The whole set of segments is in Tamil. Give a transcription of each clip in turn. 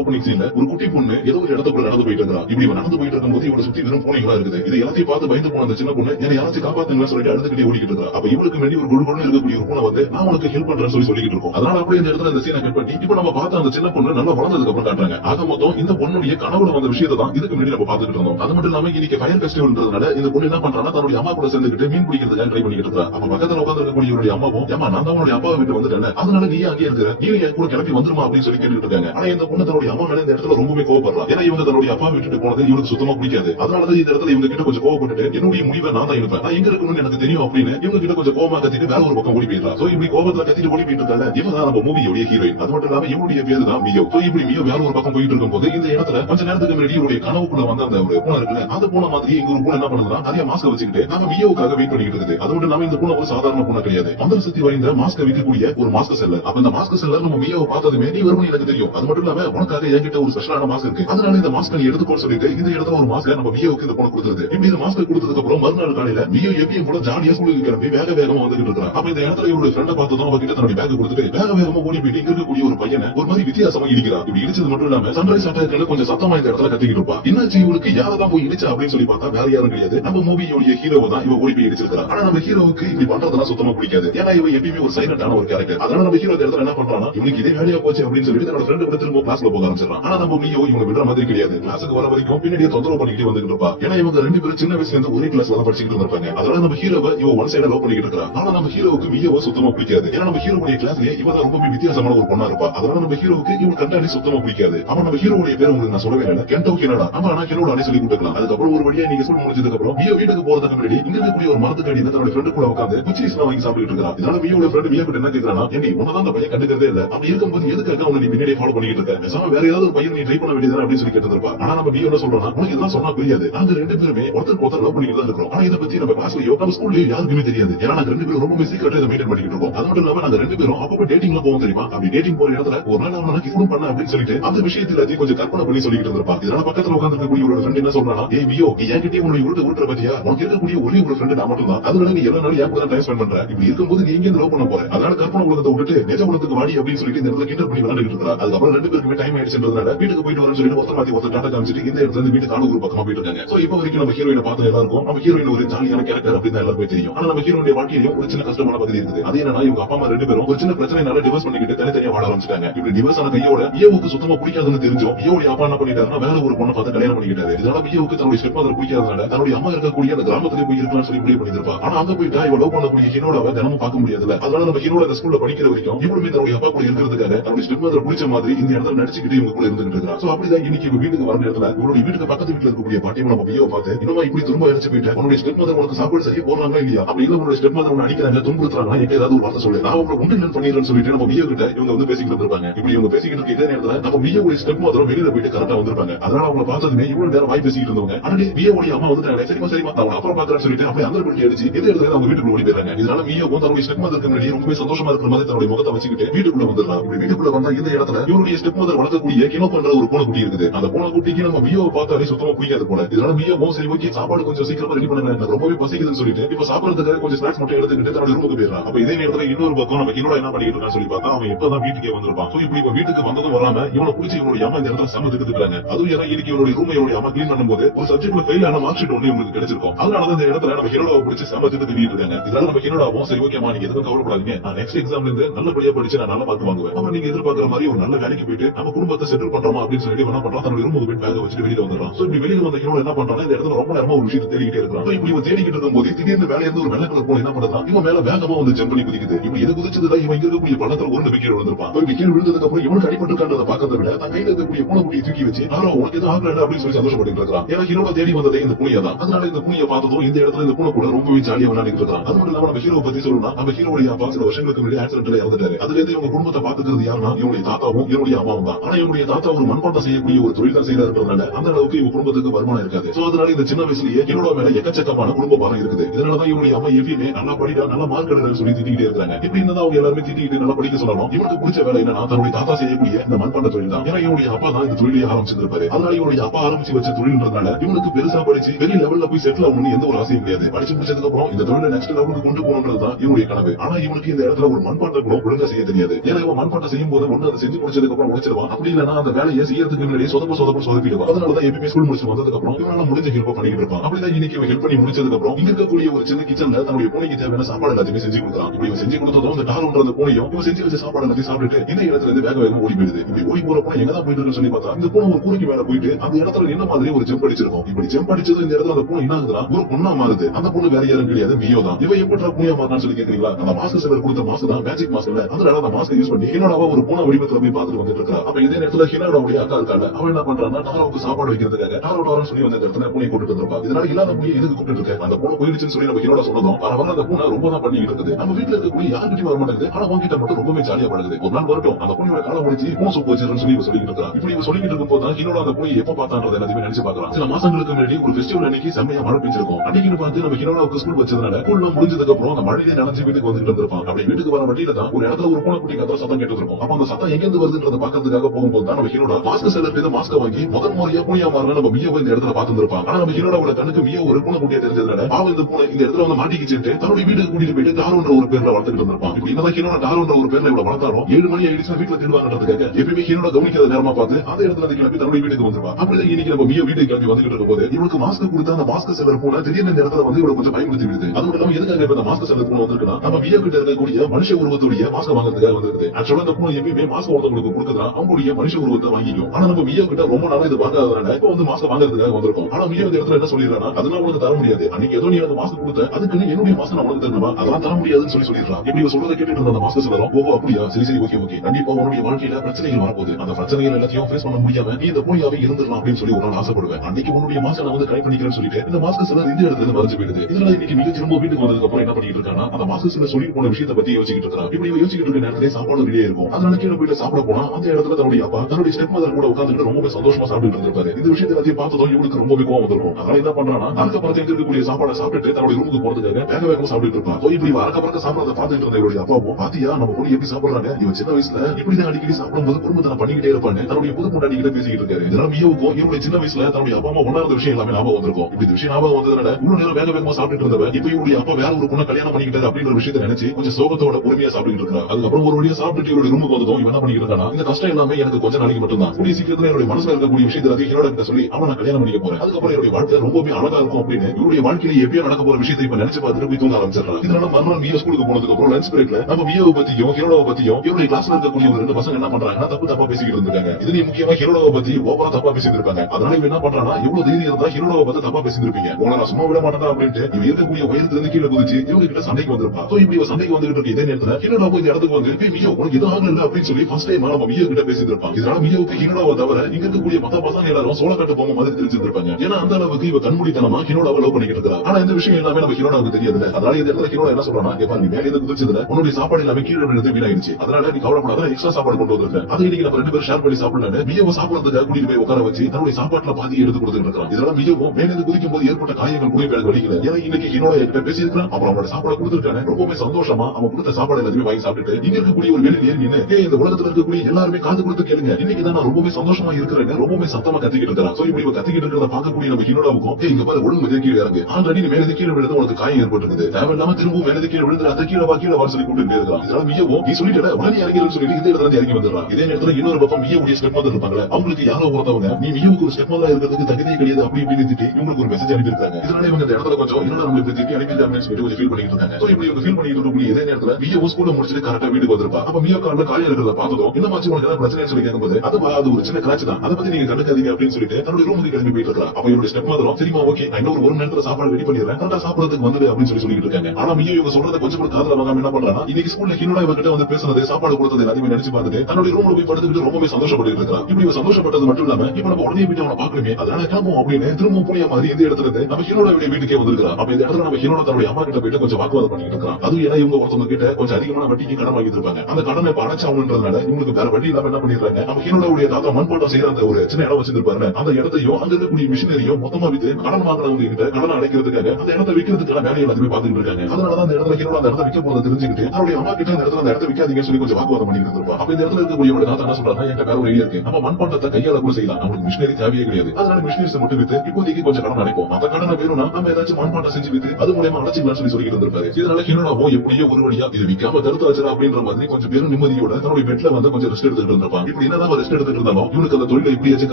ஓப்பனிங் சீன்ல ஒரு குட்டி பொண்ணு ஏதோ ஒரு இடத்துக்குள்ள நடந்து போயிட்டு இருக்கா. இப்படி நடந்து போயிட்டு இருக்கும் போது இவனை சுத்தி வெறும் பூனைகளா இருக்குது. இது எல்லாத்தையும் பார்த்து பயந்து போன அந்த சின்ன பொண்ணு என்ன யாராச்சும் காப்பாத்துங்க சொல்லிட்டு அழுதுகிட்டே ஓடிக்கிட்டு இருக்கா. அப்ப இவளுக்கு வேண்டி ஒரு குழு குழு இருக்கக்கூடிய ஒரு பூனை வந்து நான் உனக்கு ஹெல்ப் பண்றேன்னு சொல்லி சொல்லிட்டு இருக்கோம். அதனால அப்படியே இந்த இடத்துல இந்த சீனை கட் பண்ணி இப்ப நம்ம பார்த்த அந்த சின்ன பொண்ணு நல்லா வளர்ந்ததுக்கு அப்புறம் காட்டுறாங்க. ஆக மொத்தம் இந்த பொண்ணுடைய கனவுல வந்த விஷயத்தை தான் இதுக்கு முன்னாடி நம்ம பார்த்துட்டு இருந்தோம். அது மட்டும் இல்லாம இன்னைக்கு ஃபயர் ஃபெஸ்டிவல்ன்றதுனால இந்த பொண்ணு என்ன பண்றான்னா தன்னுடைய அம்மா கூட சேர்ந்துக்கிட்டு மீன் பிடிக்கிறதுக்காக ட்ரை பண்ணிட்டு இருக்கா. அப்ப பக்கத்துல உட்கார்ந்து இருக்கக்கூடிய இவருடைய அம்மாவும் ஏமா நான் தான் உன்னுடைய அப்பாவை விட்டு வந்துட்டேன் அதனால நீ அங்கே இருக்கிற நீ கூட கிளம்பி வந்துருமா? அப்படின்னு சொல்லி கேட்டுட்டு இருக்காங்க. ஆனா இந்த பொண்ணு இவங்களுடைய அம்மா மேல இந்த இடத்துல ரொம்பவே கோவப்படுறா ஏன்னா இவங்க தன்னுடைய அப்பா விட்டுட்டு போனது இவருக்கு சுத்தமா பிடிக்காது. அதனாலதான் இந்த இடத்துல இவங்க கிட்ட கொஞ்சம் கோவப்பட்டுட்டு என்னுடைய முடிவை நான் தான் இருப்பேன் நான் எங்க இருக்கணும்னு எனக்கு தெரியும் அப்படின்னு இவங்க கிட்ட கொஞ்சம் கோவமா கத்திட்டு வேற ஒரு பக்கம் ஓடி போயிடலாம் சோ இப்படி கோபத்துல கத்திட்டு ஓடி போயிட்டு இருக்காங்க. இவன் தான் நம்ம மூவியோட ஹீரோயின் அது மட்டும் இல்லாம இவனுடைய பேரு தான் மியோ. சோ இப்படி மியோ வேற ஒரு பக்கம் போயிட்டு இருக்கும் போது இந்த இடத்துல கொஞ்ச நேரத்துக்கு முன்னாடி இவருடைய கனவுக்குள்ள வந்த அந்த ஒரு பூனை இருக்குல்ல அந்த பூனை மாதிரி இங்க ஒரு பூனை என்ன பண்ணுதுன்னா நிறைய மாஸ்க் வச்சுக்கிட்டு நாங்க மியோவுக்காக வெயிட் பண்ணிட்டு இருக்குது. அது மட்டும் இல்லாம இந்த பூனை ஒரு சாதாரண பூனை கிடையாது. மந்திர சக்தி வாய்ந்த மாஸ்க் விற்கக்கூடிய ஒரு மாஸ்க் செல்லர். அப்ப இந்த மாஸ்க் செல்லர் நம்ம மியோவை பார்த்ததுமே நீ வரும்னு எனக்கு தெரியும். அது மட்டும் இல்லாம உனக்காக என்கிட்ட ஒரு ஸ்பெஷலான மாஸ்க் இருக்கு. அதனால இந்த மாஸ்க் நீ எடுத்துக்கோன்னு சொல்லிட்டு இந்த இடத்துல ஒரு மாஸ்க் நம்ம மியோவுக்கு இந்த பொண்ணு கொடுத்தது இப்படி இந்த மாஸ்க் கொடுத்ததுக்கு அப்புறம் மறுநாள் காலையில மியோ எப்பயும் கூட ஜாலியா ஸ்கூலுக்கு கிளம்பி வேக வேகமா வந்துகிட்டு இருக்கான் அப்ப இந்த இடத்துல இவருடைய ஃப்ரெண்ட பார்த்ததும் அவகிட்ட தன்னுடைய பேக் கொடுத்துட்டு வேக வேகமா ஓடி போயிட்டு இங்க இருக்கக்கூடிய ஒரு பையனை ஒரு மாதிரி வித்தியாசமா இடிக்கிறா இப்படி இடிச்சது மட்டும் இல்லாம சன்ரைஸ் அட்டாக்ல கொஞ்சம் சத்தமா இந்த இடத்துல கத்திக்கிட்டு இருப்பா. என்னாச்சு இவளுக்கு யாரதான் போய் இடிச்சா அப்படின்னு சொல்லி பார்த்தா வேற யாரும் கிடையாது. நம்ம மூவியோடைய ஹீரோ தான் இவ ஓடி போய் இடிச்சிருக்கா ஆனா நம்ம ஹீரோவுக்கு இப்படி பண்றதெல்லாம் சுத்தமா பிடிக்காது. ஏன்னா இவ எப்பயுமே ஒரு சைலண்டான ஒரு கேரக்டர் அதனால நம்ம ஹீரோ இடத்துல என்ன பண்றானா இவனுக்கு இதே வேலையா போச்சு அப்படின்னு சொல்லிட்டு தன்னோட ஃப்ரெண்ட் கூட திரும்ப கிளாஸ்ல போக ஆரம்பிச்சிடறான் ஆனா நம்ம மியோ இவங்க விடுற மாதிரி கிடையாது. கிளாஸுக்கு வர வரைக்கும் பின்னாடியே தொந்தரவு பண்ணிக்கிட்டு வந்துட்டு இருப்பா. ஏன்னா இவங்க ரெண்டு பேரும் சின்ன வயசுல இருந்து ஒரே கிளாஸ்ல தான் படிச்சுட்டு இருந்திருப்பாங்க. அதனால நம்ம ஹீரோவை இவ ஒன் சைடா லவ் பண்ணிட்டு இருக்கா ஆனா நம்ம ஹீரோவுக்கு மியோவை சுத்தமா பிடிக்காது. ஏன்னா நம்ம ஹீரோடைய கிளாஸ்லயே இவ தான் ரொம்ப வித்தியாசமான ஒரு பொண்ணா இருப்பா. அதனால நம்ம ஹீரோவுக்கு இவன் கண்டாடி சுத்தமா பிடிக்காது. அவன் நம்ம ஹீரோடைய பேர் உங்களுக்கு நான் சொல்லவே இல்லை. கெண்டோ கினடா நம்ம ஆனா ஹீரோட அணை சொல்லி கொடுத்துக்கலாம். அதுக்கப்புறம் ஒரு வழியா நீங்க சொல்லி முடிச்சதுக்கு அப்புறம் மியோ வீட்டுக்கு போறதுக்கு முன்னாடி இங்க இருக்கக்கூடிய ஒரு மரத்துக்கு அடி தன்னோட ஃப்ரெண்டு கூட உட்காந்து குச்சீஸ் வாங்கி சாப்பிட்டு இருக்கான் இதனால மியோட ஃப்ரெண்ட் மியோ கிட்ட என்ன கேட்கிறானா ஏண்டி உன்னதான் அந்த பையன் கண்டுக்கிறதே இல்ல. அப்படி இருக்கும்போது எதுக்காக உன்னை நீ பின்னாடி ஃபாலோ பண்ணிட்டு இருக்க? பேசாம வேற ஏதாவது ஒரு பையன் நீ ட்ரை பண்ண வேண்டியது அப்படின்னு சொல்லி கேட்டிருப்பா ஆனா நம்ம பி என்ன சொல்றோம்னா உனக்கு இதெல்லாம் சொன்னா புரியாது. நாங்க ரெண்டு பேருமே ஒருத்தருக்கு ஒருத்தர் லவ் பண்ணிட்டு தான் இருக்கிறோம். ஆனா இதை பத்தி நம்ம கிளாஸ்லயோ நம்ம ஸ்கூல்லயோ யாருக்குமே தெரியாது. ஏன்னா நாங்க ரெண்டு பேரும் ரொம்ப சீக்கிரட்டா இதை மெயின்டைன் பண்ணிட்டு இருக்கோம். அது மட்டும் இல்லாம நாங்க ரெண்டு பேரும் அப்பப்ப டேட்டிங்ல போவோம் தெரியுமா? அப்படி டேட்டிங் போற இடத்துல ஒரு நாள் அவனை கிஃப்டும் பண்ண அப்படின்னு சொல்லிட்டு அந்த விஷயத்துல எல்லாத்தையும் கொஞ்சம் கற்பனை பண்ணி சொல்லிட்டு இருந்திருப்பா இதனால பக்கத்துல உட்கார்ந்து இருக்கக்கூடிய ஒரு ஃப்ரெண்ட் என்ன சொல்றானா ஏ மியோ நீ என்கிட்டயே உன்னை உருட்டு உருட்டுற பத்தியா? உனக்கு இருக்கக்கூடிய ஒரே ஒரு ஃப்ரெண்ட் நான் மட்டும் தான் அதனால நீ எல்லா நாளும் என் கூட டைம் ஸ்பெண்ட் பண்ற? இப்படி இருக்கும்போது நீ எங்க லவ் பண்ண போற? அதனால கற்பனை உலகத்தை விட்டுட்டு நிஜ உலகத்துக்கு வாடி அப்படின்னு சொல்லிட்டு இந்த இடத்துல கிண்டல் பண்ணி விளையாண்டுட்டு இருக்கா அதுக்கப்புறம் ரெண்டு பேருக்குமே டைம் ஆயிடுச்சுன்றதுனால வீட்டுக்கு போயிட்டு வரேன்னு சொல்லிட்டு ஒருத்தர் மாத்தி ஒருத்தர் டாட்டா காமிச்சிட்டு இந்த இடத்துல இருந்து வீட்டுக்கு ஒரு பக்கமா போயிட்டு இருக்காங்க சோ இப்போ வரைக்கும் நம்ம ஹீரோயினை பார்த்த எல்லாருக்கும் நம்ம ஹீரோயின் ஒரு ஜாலியான கேரக்டர் அப்படின்னு தான் எல்லாருமே தெரியும். ஆனா நம்ம ஹீரோனுடைய வாழ்க்கையிலும் ஒரு சின்ன கஷ்டமான பகுதி இருக்குது. அது என்னன்னா இவங்க அப்பா அம்மா ரெண்டு பேரும் ஒரு சின்ன பிரச்சனைனால டிவோர்ஸ் பண்ணிக்கிட்டு தனித்தனியா வாழ ஆரம்பிச்சிட்டாங்க. இப்படி டிவோர்ஸ் ஆன கையோட மியோவுக்கு சுத்தமா பிடிக்காதுன்னு தெரிஞ்சோம் மியோடைய அப்பா என்ன பண்ணிட்டாருன்னா வேற ஒரு பொண்ணை பார்த்து கல்யாணம் பண்ணிக்கிட்டாரு. இதனால மியோவுக்கு தன்னுடைய ஸ்டெப் மதர் பிடிக்காதனால தன்னுடைய அம்மா இருக்கக்கூடிய அந்த கிராமத்திலே போய் இருக்கலாம்னு சொல்லி முடிவு பண்ணிருப்பா ஆனா அங்க போயிட்டா இவ லவ் பண்ணக்கூடிய ஹீரோட தினமும் பார்க்க முடியாதுல அதனால நம்ம ஹீரோட அந்த ஸ்கூல்ல படிக்கிற வரைக்கும் இவளுமே தன்னுடைய அப்பா கூட இருக்கிறதுக்காக தன்னுடைய ஸ்டெப் மதர் பிடிச்ச மாதிரி இந்த இடத்துல நடிச்சுக்கிட்டு இவங்க கூட இருந்துகிட்டு இருக்கா சோ அப்படிதான் இன்னைக்கு இவங்க வீட்டுக்கு வர நேரத்துல உங்களுடைய வீட்டுக்கு பக்கத்து வீட்டுல இருக்கக்கூடிய பாட்டியும் நம்ம மியோ பார்த்து இன்னுமா இப்படி திரும்ப இறச்சு போயிட்டு? உன்னுடைய ஸ்டெப் மதர் உனக்கு சாப்பாடு சரியா போடுறாங்களா இல்லையா? அப்படி இல்ல உன்னுடைய ஸ்டெப் மதர் உன்னை அடிக்கிறாங்க துன்புறுத்துறாங்க எங்க ஏதாவது ஒரு வார்த்தை சொல்லு. நான் உங்களை ஒன்று இல்லைன்னு பண்ணிடுறேன்னு சொல்லிட்டு நம்ம மியோ கிட்ட இவங்க வந்து பேசிக்கிட்டு இருப்பாங்க இப்படி இவங்க பேசிக்கிட்டு இருக்க இதே நேரத்துல நம்ம மியோ ஸ்டெப் மதரும் வெளியில போயிட்டு கரெக்டா வந்திருப்பாங்க. அதனால அவங்க பார்த்ததுமே இவ்வளவு நேரம் வாய் பேசிக்கிட்டு இருந்தவங்க. ஆனா மியோ அம்மா வந்துட்டாங்க. சரிமா சரிமா அவங்க அப்புறம் பாக்குறேன்னு சொல்லிட்டு அப்படியே அந்த பண்ணி அடிச்சு எந்த இடத்துல அவங்க வீட்டுக்குள்ள ஓடி போயிறாங்க இதனால மியோ தன்னுடைய ஸ்டெப் மதருக்கு முன்னாடி ரொம்பவே சந்தோஷமா இருக்கிற மாதிரி தன்னுடைய முகத்தை வச்சுக்கிட்டு வீட்டுக்குள்ள வந்துடலாம் இப்படி வீட்டுக்குள்ள வந்தா இந்த இடத்துல இவருடைய ஸ்டெப் மதர் வளர்த்து கினோ பண்ற ஒரு பூனைக்குட்டி இருக்குது. அந்த பூனைக்குட்டிக்கு நம்ம மியோ பார்த்தாலே சுத்தமா பிடிக்காது போல. இதனால மியோ சரி ஓகே சாப்பாடு கொஞ்சம் சீக்கிரமா ரெடி பண்ணுங்க. எனக்கு ரொம்பவே பசிக்குதுன்னு சொல்லிட்டு இப்ப சாப்பிடறதுக்காக கொஞ்சம் ஸ்நாக்ஸ் மட்டும் எடுத்துக்கிட்டு தன்னோட ரூமுக்கு போயிடறான் அப்ப இதே நேரத்துல இன்னொரு பக்கம் நம்ம ஹீரோட என்ன பண்ணிட்டு இருக்கான்னு சொல்லி பார்த்தா அவன் இப்பதான் வீட்டுக்கே வந்திருப்பான். சோ இப்படி இப்ப வீட்டுக்கு வந்ததும் வராம இவனை பிடிச்சி இவனுடைய அம்மா இந்த இடத்துல சமத்துக்கு இருக்காங்க அதுவும் ஏன்னா இன்னைக்கு இவனுடைய ரூம் இவனுடைய அம்மா கிளீன் பண்ணும்போது ஒரு சப்ஜெக்ட்ல ஃபெயில் ஆன மார்க் ஷீட் ஒண்ணு இவனுக்கு கிடைச்சிருக்கும். அதனால இந்த இடத்துல நம்ம ஹீரோட பிடிச்சி சமத்துக்கு திட்டு திட்டிட்டு இருக்காங்க. இதனால நம்ம ஹீரோடாவும் சரி ஓகேமா நீங்க எதுவும் கவலைப்படாதீங்க. நான் நெக்ஸ்ட் எக்ஸாம்ல இருந்து நல்லபடியா படிச்சு நான் நல்ல மார்க் வாங்குவேன். அவன் நீங்க எதிர்பார்க்கிற மாதிரி ஒரு நல்ல வேலைக்கு போயிட்டு நம்ம குடும்பத்தை செட்டில் பண்றோமா அப்படின்னு சொல்லி என்ன பண்றான்? தன்னுடைய ரூம் போய் பேக வச்சுட்டு வெளியில வந்துடுறான். சோ இப்படி வெளியில வந்த ஹீரோ என்ன பண்றான் இந்த இடத்துல ரொம்ப நேரமா ஒரு விஷயத்தை தேடிக்கிட்டே இருக்கிறான். So, இப்படி இவன் தேடிக்கிட்டு இருக்கும் போது திடீர்னு வேலைய இருந்து ஒரு வெள்ளை கலர் போன என்ன பண்றான் இவன் மேல வேகமா வந்து ஜம்ப் பண்ணி குதிக்குது. இப்படி எது குதிச்சதுல இவன் இங்க இருக்கக்கூடிய பணத்துல ஒரு நம்பிக்கை விழுந்திருப்பான். இப்ப கீழே விழுந்ததுக்கு அப்புறம் இவனுக்கு அடிபட்டு பாக்கிறத விட தன் கையில இருக்கக்கூடிய பூனை குட்டியை தூக்கி வச்சு யாரோ உனக்கு எதுவும் ஆகல அப்படின்னு சொல்லி சந்தோஷப்பட்டு இருக்கான் ஏன்னா ஹீரோட தேடி வந்ததே இந்த பூனையா தான். அதனால இந்த பூனையை பார்த்ததும் இந்த இடத்துல இந்த பூனை கூட ரொம்பவே ஜாலியா விளையாடிட்டு இருக்கான் அது மட்டும் இல்லாம நம்ம ஹீரோ பத்தி சொல்லணும்னா நம்ம ஹீரோடைய அப்பா சில வருஷங்களுக்கு முன்னாடி ஆக்சிடென்ட்ல இறந்துட்டாரு. அதுல இருந்து இவங்க குடும்பத்தை பாத்துக்கிறது யாருன்னா இவனுடைய தாத்தாவும் இவனுடைய அம்மாவும் தான். ஆனா இவங்களுடைய தாத்தா ஒரு மண்பாட்டம் செய்யக்கூடிய ஒரு தொழில் தான் செய்யறதுனால அந்த அளவுக்கு இவங்க குடும்பத்துக்கு வருமானம் இருக்காது. சோ அதனால இந்த சின்ன வயசுலயே என்னோட மேல எக்கச்சக்கமான குடும்ப பாரம் இருக்குது. இதனாலதான் இவனுடைய அம்மா எப்பயுமே நல்லா படிடா நல்லா மார்க் எடுன்னு சொல்லி திட்டிக்கிட்டே இருக்காங்க இப்படி இருந்தா அவங்க எல்லாருமே திட்டிக்கிட்டு நல்லா படிக்க சொல்லணும் இவனுக்கு பிடிச்ச வேலை என்னன்னா தன்னுடைய தாத்தா செய்யக்கூடிய இந்த மண்பாண்ட தொழில் தான் ஏன்னா இவனுடைய அப்பா தான் இந்த தொழிலை ஆரம்பிச்சிருப்பாரு அதனால இவனுடைய அப்பா ஆரம்பிச்சு வச்ச தொழில்ன்றதுனால இவனுக்கு பெருசா படிச்சு பெரிய லெவல்ல போய் செட்டில் ஆகணும்னு எந்த ஒரு ஆசையும் கிடையாது. படிச்சு முடிச்சதுக்கு அப்புறம் இந்த தொழிலை நெக்ஸ்ட் லெவலுக்கு கொண்டு போகணுன்றதுதான் இவனுடைய கனவு. ஆனா இவனுக்கு இந்த இடத்துல ஒரு மண்பாண்ட கூட ஒழுங்கா செய்ய தெரியாது. ஏன்னா இவன் மண்பாண்ட செய்யும் போது ஒண்ணு அதை செஞ்சு முடிச்சதுக்கு அப்புறம் உடைச்சிருவான் அப்படி இல்லைன்னா அந்த வேலையை செய்யறதுக்கு முன்னாடி சொதப்ப சொதப்ப சொதப்பிடுவா அதனாலதான் எப்பயுமே ஸ்கூல் முடிச்சு வந்ததுக்கு அப்புறம் இவனால முடிஞ்ச ஹெல்ப் பண்ணிட்டு இருப்பான். அப்படிதான் இன்னைக்கு இவன் ஹெல்ப் பண்ணி முடிச்சதுக்கு அப்புறம் இங்க இருக்கக்கூடிய ஒரு சின்ன கிச்சன்ல தன்னுடைய பூனைக்கு தேவையான சாப்பாடு எல்லாத்தையுமே செஞ்சு கொடுக்குறான். இப்படி செஞ்சு கொடுத்ததும் அந்த டாரோன்ற அந்த பூனையும் இவன் செஞ்சு வச்ச சாப்பாடு எல்லாத்தையும் சாப்பிட்டுட்டு இந்த இடத்துல இருந்து வேக வேகமா ஓடி போயிடுது. இப்படி ஓடி போற பூனை எங்க தான் போயிட்டு இருக்குன்னு சொல்லி பார்த்தா இந்த பூனை ஒரு கூரைக்கு மேல போயிட்டு அந்த இடத்துல என்ன மாதிரி ஒரு ஜெம்ப் அடிச்சிருக்கும். இப்படி ஜெம்ப் அடிச்சது இந்த இடத்துல அந்த பூனை என்ன ஆகுதுன்னா ஒரு பொண்ணா மாறுது. அந்த பொண்ணு வேற யாரும் கிடையாது மியோ தான். இவன் எப்படி பூனையா மாறினான்னு சொல்லி கேக்குறீங்களா? அந்த மாஸ்க் சிலர் கொடுத்த மாஸ்க் தான் மேஜிக் மாஸ்க் இல்ல. அதனால அந்த மாஸ்க் யூஸ் பண்ணி என்னோட ஒரு பூனை வடிவத்துல போய் பாத்துட்டு வந்துட்டு இருக்கா? அப்ப இதே நேரத்துல ஹினோடாவுடைய அக்கா இருக்காங்க. அவன் என்ன பண்றான்னா டாரோவுக்கு சாப்பாடு வைக்கிறதுக்காக டாரோ டாரோன்னு சொல்லி வந்த இடத்துல பூனை கூட்டிட்டு இருப்பா இதனால இல்லாத பூனை எதுக்கு கூப்பிட்டு இருக்கேன் அந்த பூனை போயிடுச்சுன்னு சொல்லி நம்ம ஹீரோட சொன்னதும் வர வர அந்த பூனை ரொம்ப தான் பண்ணிட்டு இருக்குது. நம்ம வீட்டுல இருக்கக்கூடிய யாருக்கிட்டையும் வர மாட்டேங்குது. ஆனா உங்ககிட்ட மட்டும் ரொம்பவே ஜாலியா பழகுது. ஒரு நாள் வரட்டும் அந்த பூனையோட காலம் முடிச்சு பூனை சூப்பு வச்சிருன்னு சொல்லி சொல்லிட்டு இருக்கா. இப்படி இவ சொல்லிட்டு இருக்கும் போது தான் ஹீரோட அந்த பூனை எப்ப பார்த்தான்றது எல்லாத்தையுமே நினைச்சு பாக்கலாம் சில மாசங்களுக்கு முன்னாடி ஒரு ஃபெஸ்டிவல் அன்னைக்கு செம்மையா மழை பெஞ்சிருக்கும். அன்னைக்கு பார்த்து நம்ம ஹீரோடாவுக்கு ஸ்கூல் வச்சதுனால கூட முடிஞ்சதுக்கு அப்புறம் அந்த மழையிலே நினைச்சு வீட்டுக்கு வந்துட்டு இருந்திருப்பான். அப்படி வீட்டுக்கு வர மட்டும் தான் ஒரு இடத்துல ஒரு பூனை குட்டி கத்துற சத்தம் கேட்டு இருக்கும் அப்ப அந்த சத்தம் எங்க இருந்து வருதுன்றத பாக்கிறதுக்காக போகும்போது தான் நம்ம ஹீரோட மாஸ்க் செல்லர் இருந்து மாஸ்க் வாங்கி முதல் முறையா பூனியா மாறின நம்ம மியோ இந்த இடத்துல பார்த்துருப்பான் ஆனா நம்ம ஹீரோட கண்ணுக்கு மியோ ஒரு பூனை குட்டியா தெரிஞ்சதுனால பாவம் இந்த பூனை இந்த இடத்துல வந்து மாட்டிக்கிச்சுட்டு தன்னுடைய வீட்டுக்கு கூட்டிட்டு போயிட்டு டாரோன்ற ஒரு பேர்ல வளர்த்துட்டு இருந்திருப்பான் இப்படி என்னதான் ஹீரோட டாரோன்ற ஒரு பேர்ல இவ்வளவு வளர்த்தாலும் ஏழு மணி ஆயிடுச்சு வீட்டுல திருவாங்கன்றதுக்காக எப்பயுமே ஹீரோட கவனிக்கிற நேரமா பார்த்து அந்த இடத்துல இருந்து கிளம்பி தன்னுடைய வீட்டுக்கு வந்துருப்பா அப்படி இன்னைக்கு நம்ம மியோ வீட்டுக்கு கிளம்பி வந்துகிட்டு இருக்கும் போது இவனுக்கு மாஸ்க் கொடுத்த அந்த மாஸ்க் செல்லர் பூனை திடீர்னு இந்த இடத்துல வந்து இவ்வளவு கொஞ்சம் பயன்படுத்தி விடுது. அதுவும் இல்லாம எதுக்காக இப்ப இந்த மாஸ்க் செல்லர் பூனை வந்திருக்குன்னா நம்ம மியோ கிட்ட இருக்கக்கூடிய மனுஷ உருவத்துடைய மாஸ்க் வாங்குறதுக்காக வந்திருக்கு ஆக்சுவலா அந்த பூனை எப்பயுமே மாஸ்க் ஒருத்தவங்களுக்கு கொடுக்குறா அவங்களுடைய மனுஷ உருவத்தை வாங்கிக்கும் ஆனா நம்ம மியோ கிட்ட ரொம்ப நாளா இது வாங்காதனால இப்ப வந்து மாசம் வாங்குறதுக்காக வந்திருக்கோம். ஆனா மியோ இந்த இடத்துல என்ன சொல்லிடுறானா அதெல்லாம் உனக்கு தர முடியாது. அன்னைக்கு ஏதோ நீ அந்த மாசம் கொடுத்த அதுக்கு என்னுடைய மாசம் நான் உனக்கு தரணுமா? அதெல்லாம் தர முடியாதுன்னு சொல்லி சொல்லிடுறான். இப்படி இவன் சொல்றதை கேட்டுட்டு இருந்த அந்த மாஸ்க் சொல்லலாம் ஓஹோ அப்படியா? சரி சரி ஓகே ஓகே. கண்டிப்பா உன்னுடைய வாழ்க்கையில பிரச்சனைகள் வரப்போகுது. அந்த பிரச்சனைகள் எல்லாத்தையும் ஃபேஸ் பண்ண முடியாம நீ இந்த பூனையாவே இருந்துடலாம் அப்படின்னு சொல்லி ஒரு நாள் ஆசைப்படுவேன். அன்னைக்கு உன்னுடைய மாசம் நான் வந்து ட்ரை பண்ணிக்கிறேன்னு சொல்லிட்டு இந்த மாஸ்க் சிலர் இந்த இடத்துல இருந்து மறைஞ்சு போயிடுது. இதனால இன்னைக்கு மிக திரும்ப வீட்டுக்கு வந்ததுக்கு அப்புறம் என்ன பண்ணிட்டு இருக்கானா அந்த மாசத்துல சிலர் சொல்லி போன விஷயத்தை பத்தி யோசிக்கிட்டு இருக்கான் இப்படி யோசிக்கிட்டு இருக்க நேரத்திலே சாப்பாடு ரெடியா இருக்கும் அதனால கீழே போயிட்டு சாப்பிட போனா அந்த இடத்துல தன்னுடைய அப்பா தன்னுடைய ஸ்டெப் மதர் கூட உட்காந்துட்டு ரொம்பவே சந்தோஷமா சாப்பிட்டு இருந்திருப்பாரு. இந்த விஷயத்தை எல்லாத்தையும் பார்த்ததும் இவனுக்கு ரொம்பவே கோவம் வந்திருக்கும். அதனால என்ன பண்றானா அதுக்கப்புறத்து இருக்கக்கூடிய சாப்பாடை சாப்பிட்டு தன்னுடைய ரூமுக்கு போறதுக்காக வேக வேகமா சாப்பிட்டு இருப்பான். போய் இப்படி அறக்க பறக்க சாப்பிடறத பார்த்துட்டு இருந்த இவருடைய அப்பாவும் பாத்தியா நம்ம பொண்ணு எப்படி சாப்பிடுறாங்க? இவன் சின்ன வயசுல இப்படிதான் அடிக்கடி சாப்பிடும்போது குடும்பத்தை பண்ணிக்கிட்டே இருப்பான்னு தன்னுடைய புது பொண்டாட்டி கிட்ட பேசிக்கிட்டு இருக்காரு. இதனால மியவுக்கும் இவருடைய சின்ன வயசுல தன்னுடைய அப்பா அம்மா ஒன்னாவது விஷயம் எல்லாமே ஞாபகம் வந்திருக்கும். இப்படி இந்த விஷயம் ஞாபகம் வந்ததுனால இவ்வளவு நேரம் வேக வேகமா சாப்பிட்டு இருந்தவ இப்ப இவருடைய அப்பா வேற ஒரு பொண்ணை கல்யாணம் பண்ணிக்கிட்டாரு அப்படின்ற விஷயத்தை நினைச்சு கொஞ்சம் சோகத்தோட பொறுமையா சாப்பிட்டு இருக்காரு அதுக்கப்புறம் ஒரு வழியா சாப்பிட்டு இவருடைய ரூமுக்கு வந்ததும் இவன் என்ன பண்ணிட்டு இருக்கானா இந்த கஷ்டம் எல்லாமே எனக்கு கொஞ்ச நாளைக்கு மட்டும்தான். கூடிய சீக்கிரத்துல என்னுடைய மனசுல இருக்கக்கூடிய விஷயத்தை எல்லாத்தையும் ஹீரோட கிட்ட சொல்லி நான் கல்யாணம் பண்ணிக்க போறேன். அதுக்கப்புறம் என்னுடைய வாழ்க்கை ரொம்பவே அழகா இருக்கும் அப்படின்னு இவருடைய வாழ்க்கையில எப்பயோ நடக்க போற விஷயத்தை இப்ப நினைச்சு பார்த்துட்டு போய் தூங்க ஆரம்பிச்சிடறான் இதனால மறுநாள் மியோ ஸ்கூலுக்கு போனதுக்கு அப்புறம் லஞ்ச் பிரேக்ல நம்ம மியோவை பத்தியும் ஹீரோவை பத்தியும் இவருடைய கிளாஸ்ல இருக்கக்கூடிய ஒரு ரெண்டு பசங்க என்ன பண்றாங்கன்னா தப்பு தப்பா பேசிக்கிட்டு இருந்திருக்காங்க. இதுலயும் முக்கியமா ஹீரோவை பத்தி ஓவரா தப்பா பேசிட்டு அதனால இவன் என்ன பண்றானா இவ்வளவு தைரியம் இருந்தா ஹீரோவை பத்தி தப்பா பேசியிருப்பீங்க உங்களை நான் சும்மா விட மாட்டேன் அப்படின்ட்டு இவன் இருக்கக்கூடிய உயரத்துல இருந்து கீழே குதிச்சு இவங்க கிட்ட சண்டைக்கு வந்திருப்பா சோ இப்படி சண்டைக்கு வந்துகிட்டு இருக்க இதே நேரத்துல ஹீரோவை இந்த இடத்துக்கு வந்து மியோ உனக்கு எதுவும் ஆகல அப்படின்னு சொல்லி ஃபர்ஸ்ட் டைம் நம்ம மியோ கிட்ட பேசிட்டு இருப்பான் இதனால மியோவுக்கு ஹீரோவை தவிர இங்க இருக்கக்கூடிய மத்த பசங்க எல்லாரும் சோளக்காட்டு பொம்மை மாதிரி தெரிஞ்சிருப்பாங்க ஏன்னா அந்த அளவுக்கு இவ கண்மூடித்தனமா ஹீரோவை லவ் பண்ணிட்டு இருக்கா. ஆனா இந்த விஷயம் எல்லாமே நம்ம ஹீரோவுக்கு தெரியாது அதனால இந்த இடத்துல ஹீரோ என்ன சொல்றானா இப்ப நீ மேலே இருந்து குதிச்சதுல? உன்னுடைய சாப்பாடு எல்லாமே கீழே விழுந்து வீணாயிருச்சு அதனால நீ கவலைப்படாத எக்ஸ்ட்ரா சாப்பாடு கொண்டு வந்திருக்கேன் அதை இன்னைக்கு நம்ம ரெண்டு பேரும் ஷேர் பண்ணி சாப்பிடலான்னு மியவை சாப்பிடறதுக்காக கூட்டிட்டு போய் உட்கார வச்சு தன்னுடைய சாப்பாட்டுல பாதி எடுத்து கொடுத்துட்டு இருக்கான். இதனால மிகவும் மேலே இருந்து குதிக்கும் போது ஏற்பட்ட காயங்கள் கூட எனக்கு வலிக்கல. ஏன்னா இன்னைக்கு ஹீரோட என்கிட்ட பேசியிருக்கான் அப்புறம் அவனோட சாப்பாடு கொடுத்துருக்கானே. ரொம்பவே சந்தோஷமா அவன் கொடுத்த சாப்பாடு எல்லாத்தையுமே வாங்கி சாப்பிட்டுட்டு இங்க இருக்கக்கூடிய ஒரு வெளியில் நின்று இந்த உலகத்துல இருக்கக்கூடிய எல்லாருமே காது கொடுத்து பார்த்து கேளுங்க இன்னைக்கு தான் நான் ரொம்பவே சந்தோஷமா இருக்கிறேன் ரொம்பவே சத்தமா கத்திக்கிட்டு இருக்கிறேன் சோ இப்படி கத்திக்கிட்டு இருக்கிறத பார்க்கக்கூடிய நம்ம ஹீரோடாவுக்கும் இங்க பாரு ஒழுங்கு மேலே கீழே இறங்கு. ஆல்ரெடி நீ மேலே கீழே விழுந்து உனக்கு காயம் ஏற்பட்டிருக்குது. தேவையில்லாம திரும்பவும் மேலே கீழே விழுந்து அந்த கீழே வா கீழே வா சொல்லி கூப்பிட்டு இருக்கான் இதனால மிகவும் நீ சொல்லிட்டு உடனே இறங்கிறன்னு சொல்லி இந்த இடத்துல இறங்கி வந்துடுறான். இதே நேரத்துல இன்னொரு பக்கம் மியவுடைய ஸ்டெப் மதர் இருப்பாங்களே அவங்களுக்கு யாரோ ஒருத்தவங்க நீ மியவுக்கு ஒரு ஸ்டெப் மதரா இருக்கிறதுக்கு தகுதியே கிடையாது அப்படி இப்படின்னு திட்டி இவங்களுக்கு ஒரு மெசேஜ் அனுப்பியிருக்காங்க இதனால இவங்க இந்த இடத்துல கொஞ்சம் இன்னொரு நம்மளுக்கு இப்படி திட்டி அனுப்பியிருக்காங்கன்னு சொல்லிட்டு கொஞ்சம் ஃபீல் பண்ணிட்டு இருக்காங்க. சோ இப்படி இவங்க ஃபீல் பண்ணிட்டு இருக்கக்கூடிய இதே நேரத்துல மியவும் ஸ்கூல்ல முடிச்சுட்டு கரெக்டா வீட்டுக்கு வந்திருப்பா அப்ப மியோ காலில் காயம் இருக்கிறத பார்த்ததும் என்னமாச்சு உனக்கு ஏதாவது பிரச்சனை சொல்லி கேட்கும்போது அது அது ஒரு சின்ன கிராச் தான். அதை பத்தி நீங்க கண்டுக்காதீங்க அப்படின்னு சொல்லிட்டு தன்னுடைய ரூமுக்கு கிளம்பி போயிட்டு இருக்கா அப்ப என்னோட ஸ்டெப் மதரும் சரிமா ஓகே நான் இன்னொரு ஒரு மணி நேரத்துல சாப்பாடு ரெடி பண்ணிடுறேன். கரெக்டா சாப்பிடறதுக்கு வந்தது அப்படின்னு சொல்லி சொல்லிட்டு இருக்காங்க. ஆனா மியோ இவங்க சொல்றத கொஞ்சம் கூட காதல வாங்காம என்ன பண்றானா இன்னைக்கு ஸ்கூல்ல ஹீரோட இவங்கிட்ட வந்து பேசுறது சாப்பாடு கொடுத்தது எல்லாத்தையுமே நினைச்சு பார்த்துட்டு தன்னுடைய ரூம்ல போய் படுத்துக்கிட்டு ரொம்பவே சந்தோஷப்பட்டு இருக்கான் இப்படி இவன் சந்தோஷப்பட்டது மட்டும் இல்லாம இப்ப நம்ம உடனே போயிட்டு அவனை பாக்கணுமே அதனால கிளம்பும் அப்படின்னு திரும்ப புனிய மாதிரி இந்த இடத்துல இருந்து நம்ம ஹீரோட வீட்டுக்கே வந்திருக்கான் அப்ப இந்த இடத்துல நம்ம ஹீரோட தன்னுடைய அம்மா கிட்ட போயிட்டு கொஞ்சம் வாக்குவாதம் பண்ணிட்டு இருக்கான். அதுவும் ஏன்னா இவங்க ஒருத்தவங்க கிட்ட கொஞ்சம் அதிகமான வட்டிக்கு கடன் வாங்கிட்டு இருப்பாங்க. அந்த கடனை இப்ப அடைச்சாவணுன்றதுனால இவங்களுக்கு வேற வட்டி இல்லாம என்ன இருக்காங்க நம்ம ஹீரோட உடைய தாத்தா மண்பாட்டம் செய்யற அந்த ஒரு சின்ன இடம் வச்சிருப்பாரு அந்த இடத்தையும் அங்க இருக்கக்கூடிய மிஷினரியும் மொத்தமா வித்து கடன் வாங்குறவங்க கிட்ட கடன் அடைக்கிறதுக்காக அந்த இடத்தை விற்கிறதுக்கான வேலையை எல்லாத்தையுமே பாத்துட்டு இருக்காங்க. அதனாலதான் அந்த இடத்துல ஹீரோட அந்த இடத்த விற்க போறதை தெரிஞ்சுக்கிட்டு அவருடைய அம்மா கிட்ட அந்த இடத்துல அந்த இடத்த விற்காதீங்கன்னு சொல்லி கொஞ்சம் வாக்குவாதம் பண்ணி இருந்திருப்பா. அப்ப இந்த இடத்துல இருக்கக்கூடிய தாத்தா என்ன சொல்றாங்க எங்க வேற ஒரு ஐடியா இருக்கு. நம்ம மண்பாட்டத்தை கையால கூட செய்யலாம். நம்மளுக்கு மிஷினரி தேவையே கிடையாது. அதனால மிஷினரிஸ் மட்டும் வித்து இப்போதைக்கு கொஞ்சம் கடன் அடைப்போம். அந்த கடனை வேணும்னா நம்ம ஏதாச்சும் மண்பாட்டம் செஞ்சு வித்து அது மூலயமா அடைச்சிக்கலாம்னு சொல்லி சொல்லிட்டு இருந்திருப்பாரு. இதனால ஹீரோனாவோ எப்படியோ ஒரு வழியா இது விற்காம தடுத்து வச்சிடா அப்படின்ற மாதிரி கொஞ்சம் பேரும் நிம்மதியோட தன்னுடைய பெட்ல வந்து கொஞ்சம் ரெஸ்ட் எடுத்துட்டு இருந்திருப்பாங்க. இப்படி என்னதான் ரெஸ்ட் எடுத்துட்டு இருந்தாலும் இவனுக்கு அந்த தொழிலை எப்படியாச்சும்